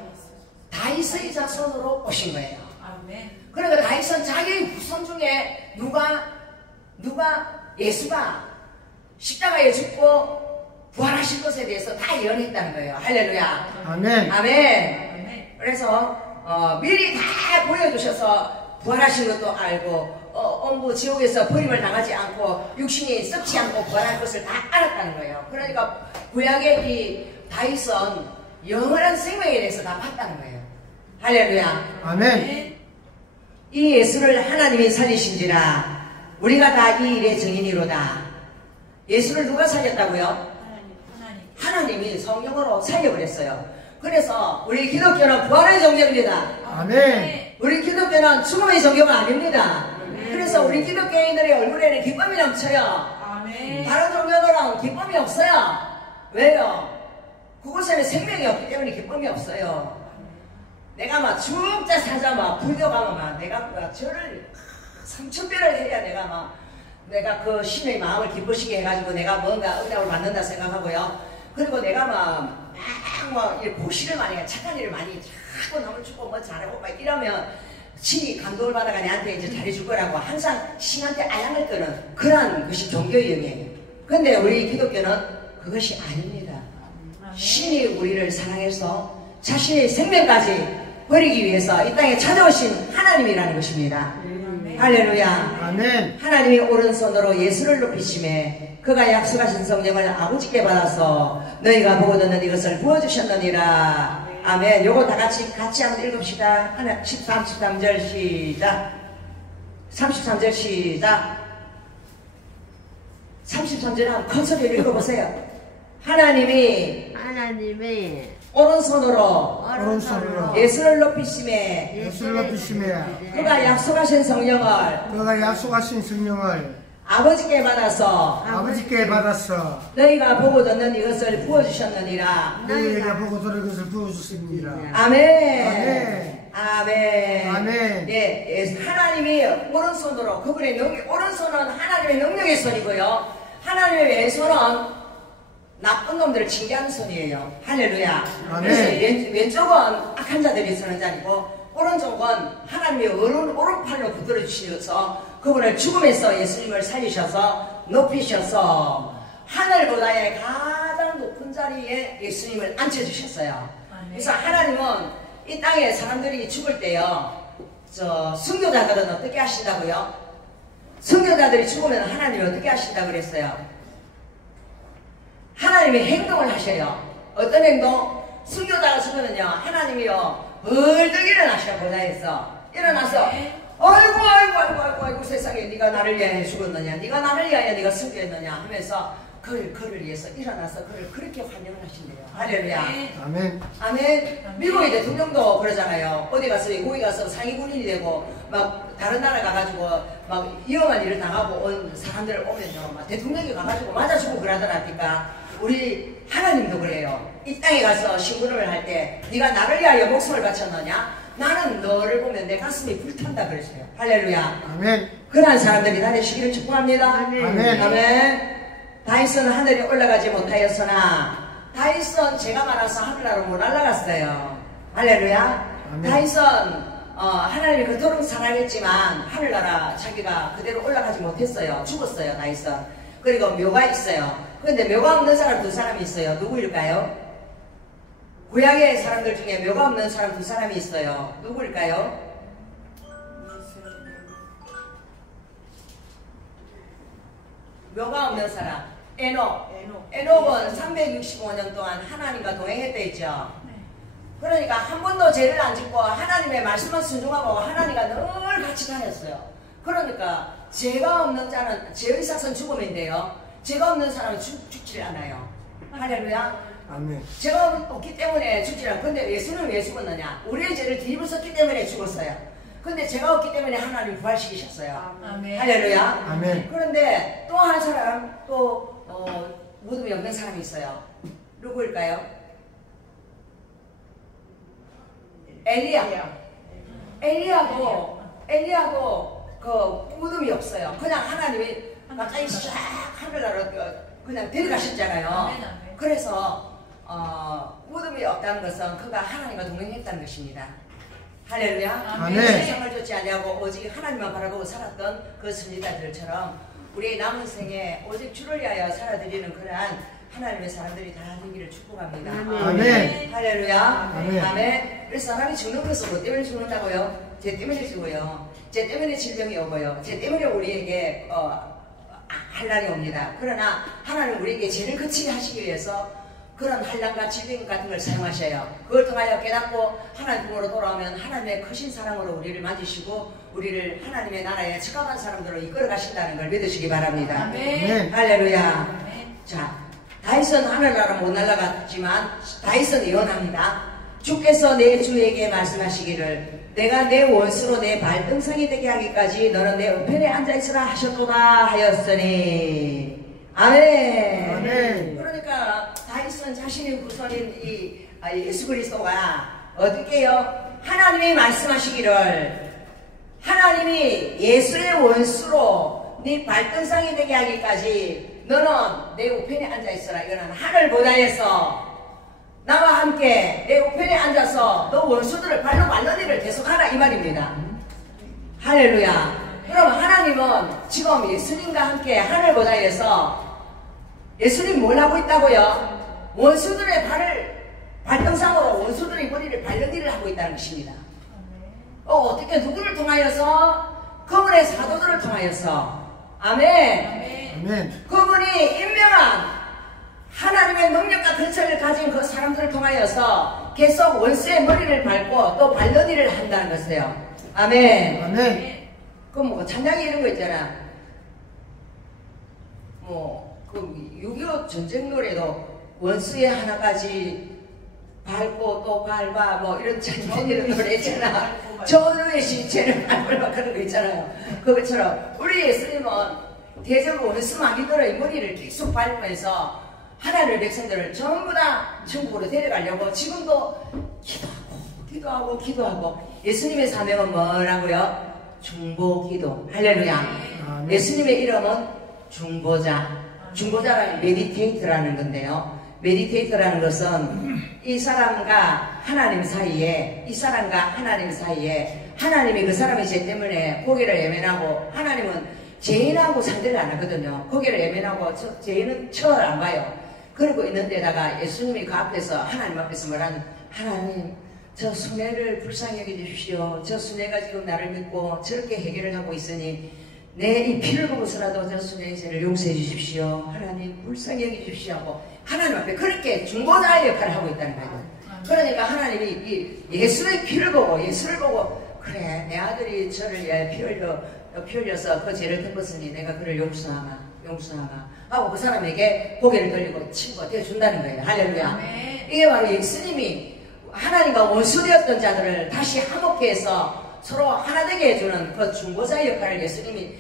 다윗의 자손으로 오신 거예요. 아멘. 그러니까 다윗은 자기의 후손 중에 누가 예수가 십자가에 죽고 부활하신 것에 대해서 다 예언했다는 거예요. 할렐루야. 아멘. 아멘. 그래서 미리 다 보여주셔서 부활하신 것도 알고 엄부 지옥에서 버림을 당하지 않고 육신이 썩지 않고 부활할 것을 다 알았다는 거예요. 그러니까 구약의 이 다윗은 영원한 생명에 대해서 다 봤다는 거예요. 할렐루야. 아멘. 이 예수를 하나님이 살리신지라 우리가 다 이 일의 증인이로다. 예수를 누가 살렸다고요? 하나님이 성령으로 살려버렸어요. 그래서 우리 기독교는 부활의 종교입니다. 아멘. 우리 기독교는 죽음의 종교가 아닙니다. 그래서 우리 기독교인들의 얼굴에는 기쁨이 넘쳐요. 아멘. 다른 종교들은 기쁨이 없어요. 왜요? 그곳에는 생명이 없기 때문에 기쁨이 없어요. 내가 막 죽자 사자 막 불교가면 막 내가 막 저를 3000배를 해야 내가 그 신의 마음을 기쁘시게 해가지고 내가 뭔가 응답을 받는다 생각하고요. 그리고 내가 막 복시를 많이 해, 착한 일을 많이 자꾸 남을 주고 뭐 잘하고 막 이러면 신이 감동을 받아가 내한테 이제 잘해줄 거라고 항상 신한테 아양을 끄는 그런 것이 종교형이에요. 근데 우리 기독교는 그것이 아닙니다. 신이 우리를 사랑해서 자신의 생명까지 버리기 위해서 이 땅에 찾아오신 하나님이라는 것입니다. 할렐루야. 아멘. 하나님이 오른손으로 예수를 높이심에 그가 약속하신 성령을 아버지께 받아서 너희가 보고 듣는 이것을 부어주셨느니라. 아멘. 요거 다 같이 한번 읽읍시다. 하나 33절 시작. 33절 시작. 33절 한번 큰 소리로 읽어보세요. 하나님이 오른손으로 예수를 높이심에 예수를 높이심에 그가 약속하신 성령을 아버지께 받아서 너희가 보고 듣는 이것을 부어주셨느니라. 너희가 보고 들은 것을 부어주십니다. 아멘. 아멘. 아멘. 아멘. 예, 하나님이 오른손으로 그분의 오른손은 하나님의 능력의 손이고요. 하나님의 왼손은 나쁜 놈들을 징계하는 손이에요. 할렐루야. 아멘. 그래서 왼쪽은 악한 자들이 서는 자리고 오른쪽은 하나님의 오른팔로 붙들어 주셔서 그분을 죽음에서 예수님을 살리셔서 높이셔서 하늘보다의 가장 높은 자리에 예수님을 앉혀주셨어요. 그래서 하나님은 이 땅에 사람들이 죽을 때요, 순교자들은 어떻게 하신다고요? 순교자들이 죽으면 하나님이 어떻게 하신다고 그랬어요? 하나님이 행동을 하셔요. 어떤 행동? 순교자가 죽으면요, 하나님이요, 벌떡 일어나셔, 보좌에서. 일어나서, 아이고 세상에 네가 나를 위하여 죽었느냐, 네가 나를 위하여 네가 순교했느냐 하면서 그를 위해서 일어나서 그를 그렇게 환영을 하신대요. 할렐루야. 아멘. 아멘. 미국의 대통령도 그러잖아요. 어디 가서 외국에 가서 상위 군인이 되고 막 다른 나라 가가지고 막 위험한 일을 당하고 온 사람들 오면요, 막 대통령이 가가지고 맞아주고 그러더라니까. 우리 하나님도 그래요. 이 땅에 가서 심부름을 할 때 네가 나를 위하여 목숨을 바쳤느냐? 나는 너를 보면 내 가슴이 불탄다 그랬어요. 할렐루야. 아멘. 그러한 사람들이 다니시기를 축복합니다. 아멘. 아멘. 다윗은 하늘에 올라가지 못하였으나 다윗은 죄가 많아서 하늘나라로 못 올라갔어요. 할렐루야. 아멘. 다윗은 하나님이 그토록 사랑했지만 하늘나라 자기가 그대로 올라가지 못했어요. 죽었어요. 다윗은. 그리고 묘가 있어요. 그런데 묘가 없는 사람 두 사람이 있어요. 누구일까요? 구약의 사람들 중에 묘가 없는 사람 두 사람이 있어요. 누구일까요? 묘가 없는 사람. 에녹은 365년 동안 하나님과 동행했다 했죠. 그러니까 한 번도 죄를 안 짓고 하나님의 말씀만 순종하고 하나님과 늘 같이 다녔어요. 그러니까 죄가 없는 자는 죄의 삭은 죽음인데요. 죄가 없는 사람은 죽질 않아요. 할렐루야. 아멘. 죄가 없기 때문에 죽질 않아요. 근데 예수는 왜 죽었느냐? 우리의 죄를 뒤집었었기 때문에 죽었어요. 근데 죄가 없기 때문에 하나님 부활시키셨어요. 아멘. 할렐루야. 아멘. 그런데 또 한 사람, 또 무덤이 없는 사람이 있어요. 누구일까요? 엘리야도 그 무덤이 없어요. 그냥 하나님이 가까이 쫙 하늘나라로 그냥 데려가셨잖아요. 그래서 무덤이 없다는 것은 그가 하나님과 동행했다는 것입니다. 할렐루야. 아멘. 세상을 쫓지 아니하고 오직 하나님만 바라보고 살았던 그 선지자들처럼 우리의 남은 생에 오직 주를 위하여 살아드리는 그러한 하나님의 사람들이 다 되기를 축복합니다. 아멘. 할렐루야. 아멘. 아멘. 그래서 사람이 죽는 것은 뭐 때문에 죽는다고요? 죄 때문에 죽어요. 죄 때문에 질병이 오고요. 죄 때문에 우리에게 환난이 옵니다. 그러나 하나님 우리에게 죄를 그치게 하시기 위해서 그런 환난과 질병 같은 걸 사용하셔요. 그걸 통하여 깨닫고 하나님 품으로 돌아오면 하나님의 크신 사랑으로 우리를 맞으시고 우리를 하나님의 나라에 적합한 사람들로 이끌어 가신다는 걸 믿으시기 바랍니다. 아멘. 할렐루야. 아멘. 자, 다윗은 하늘나라 못 날아갔지만 다윗은 예언합니다. 주께서 내 주에게 말씀하시기를 내가 내 원수로 내 발등상이 되게 하기까지 너는 내 우편에 앉아있으라 하셨도다 하였으니 아멘. 아멘. 그러니까 다윗은 자신의 후손인 이 예수 그리스도가 어떻게요? 하나님이 말씀하시기를 하나님이 예수의 원수로 네 발등상이 되게 하기까지 너는 내 우편에 앉아있어라. 이거는 하늘보다에서 나와 함께 내 우편에 앉아서 너 원수들을 발로 밟는 일을 계속하라 이 말입니다. 할렐루야. 그럼 하나님은 지금 예수님과 함께 하늘보다에서 예수님 뭘 하고 있다고요? 원수들의 발등상으로 원수들의 머리를 밟는 일을 하고 있다는 것입니다. 어떻게 누구를 통하여서? 그분의 사도들을 통하여서. 아멘. 아멘. 그분이 임명한 하나님의 능력과 근처를 가진 그 사람들을 통하여서 계속 원수의 머리를 밟고 또 밟는 일을 한다는 것이에요. 아멘. 아멘. 그럼 뭐 찬양이 이런 거 있잖아. 그 6.25 전쟁 노래도 원수의 하나까지 밟고 또 밟아 뭐 이런 찬양 이런 노래 있잖아. 전우의 신체를 밟으라 그런 거 있잖아요. 그것처럼 우리 예수님은 대적으로 원수 마귀들의 머리를 계속 밟으면서 하나님의 백성들을 전부 다 천국으로 데려가려고 지금도 기도하고 예수님의 사명은 뭐라고요? 중보기도. 할렐루야. 예수님의 이름은 중보자라는 메디테이터라는 건데요. 메디테이터라는 것은 이 사람과 하나님 사이에 하나님이 그 사람의 죄 때문에 고개를 예면하고 하나님은 죄인하고 상대를 안 하거든요. 고개를 예면하고 죄인은 쳐를 안 봐요. 그러고 있는 데다가 예수님이 그 앞에서 하나님 앞에서 말하는 하나님 저 순애를 불쌍히 여겨주십시오. 저 순애가 지금 나를 믿고 저렇게 해결을 하고 있으니 내 이 피를 보고서라도 저 순애의 죄를 용서해 주십시오. 하나님 불쌍히 여겨주십시오 하고 하나님 앞에 그렇게 중보자의 역할을 하고 있다는 거예요. 그러니까 하나님이 이 예수의 피를 보고 그래 내 아들이 저를 위하여 피 흘려서 그 죄를 덮었으니 내가 그를 용서하마. 용서하라 하고 그 사람에게 고개를 돌리고 친구가 되어준다는 거예요. 할렐루야. 네. 이게 바로 예수님이 하나님과 원수되었던 자들을 다시 화목케 해서 서로 하나 되게 해주는 그 중보자의 역할을 예수님이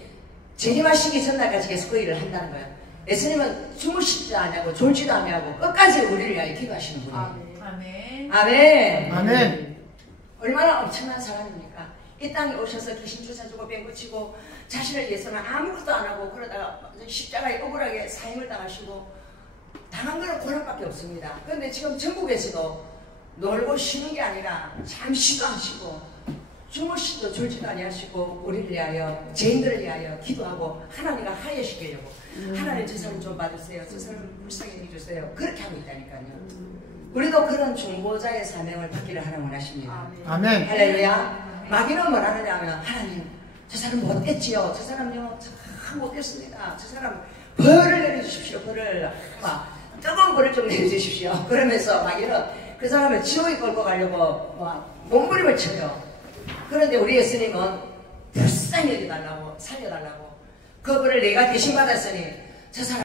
재림하시기 전날까지 계속 그 일을 한다는 거예요. 예수님은 주무시지도 않냐고 졸지도 않냐고 끝까지 우리를 위하여 기도하시는 분이에요. 아멘. 아멘. 아멘. 얼마나 엄청난 사람입니까? 이 땅에 오셔서 귀신 쫓아주고 뺑구치고 자신을 위해서는 아무것도 안 하고 그러다가 십자가에 억울하게 사형을 당하시고 당한 거는 고난밖에 없습니다. 그런데 지금 전국에서도 놀고 쉬는 게 아니라 잠시도 안 쉬고 주무시도 졸지도 아니하시고 우리를 위하여 죄인들을 위하여 기도하고 하나님과 화해시키려고 하나님 저 사람 좀 봐주세요. 저 사람 불쌍히 해주세요. 그렇게 하고 있다니까요. 우리도 그런 중보자의 사명을 받기를 하나님 원하십니다. 아멘. 할렐루야. 마귀는 뭘 하느냐 하면 하나님 저 사람 못됐지요. 저 사람요 참 못됐습니다. 저 사람 벌을 내려주십시오. 벌을 막 뜨거운 벌을 좀 내려주십시오. 그러면서 마귀는 그 사람을 지옥에 끌고 가려고 막 몸부림을 쳐요. 그런데 우리 예수님은 불쌍히 여겨달라고 살려달라고 그 벌을 내가 대신 받았으니 저 사람